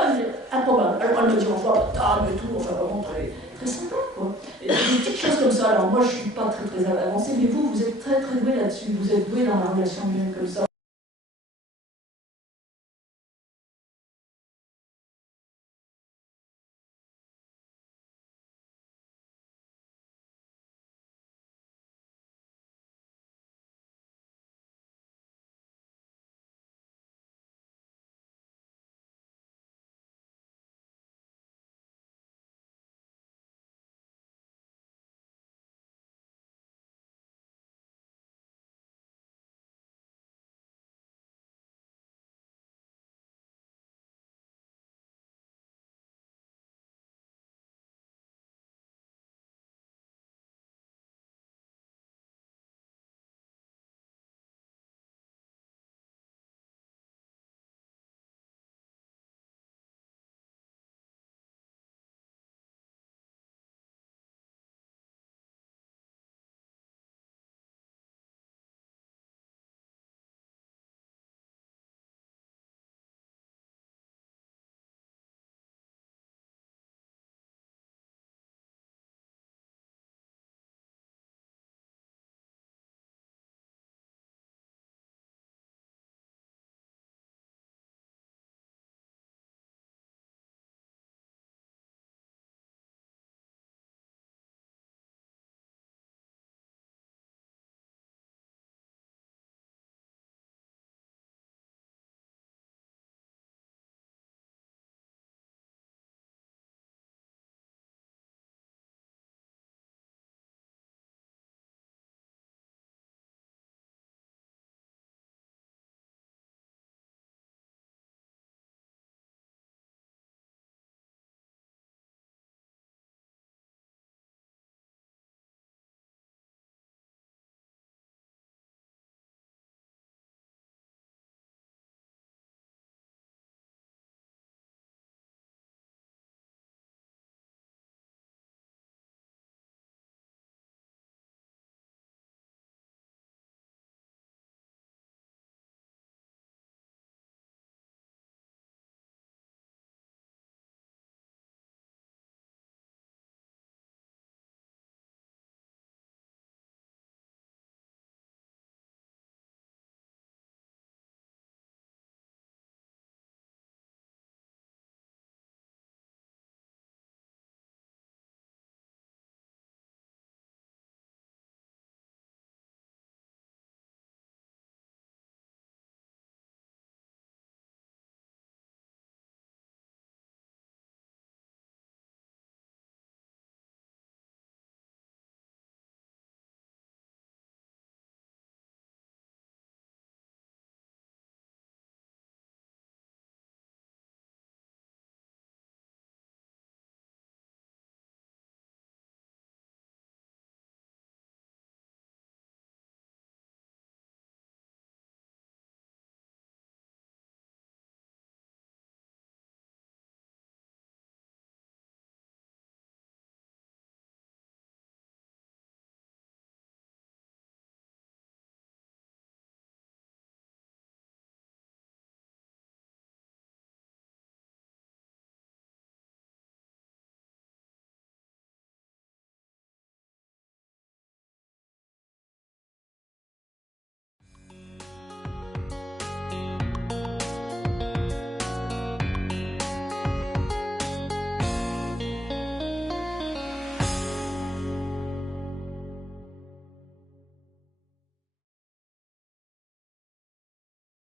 improbable. Alors elle me dit, enfin, table et tout, enfin, vraiment très, très sympa, quoi. Et des petites choses comme ça. Alors moi, je suis pas très avancée, mais vous êtes très doué là-dessus. Vous êtes doué dans la relation humaine comme ça.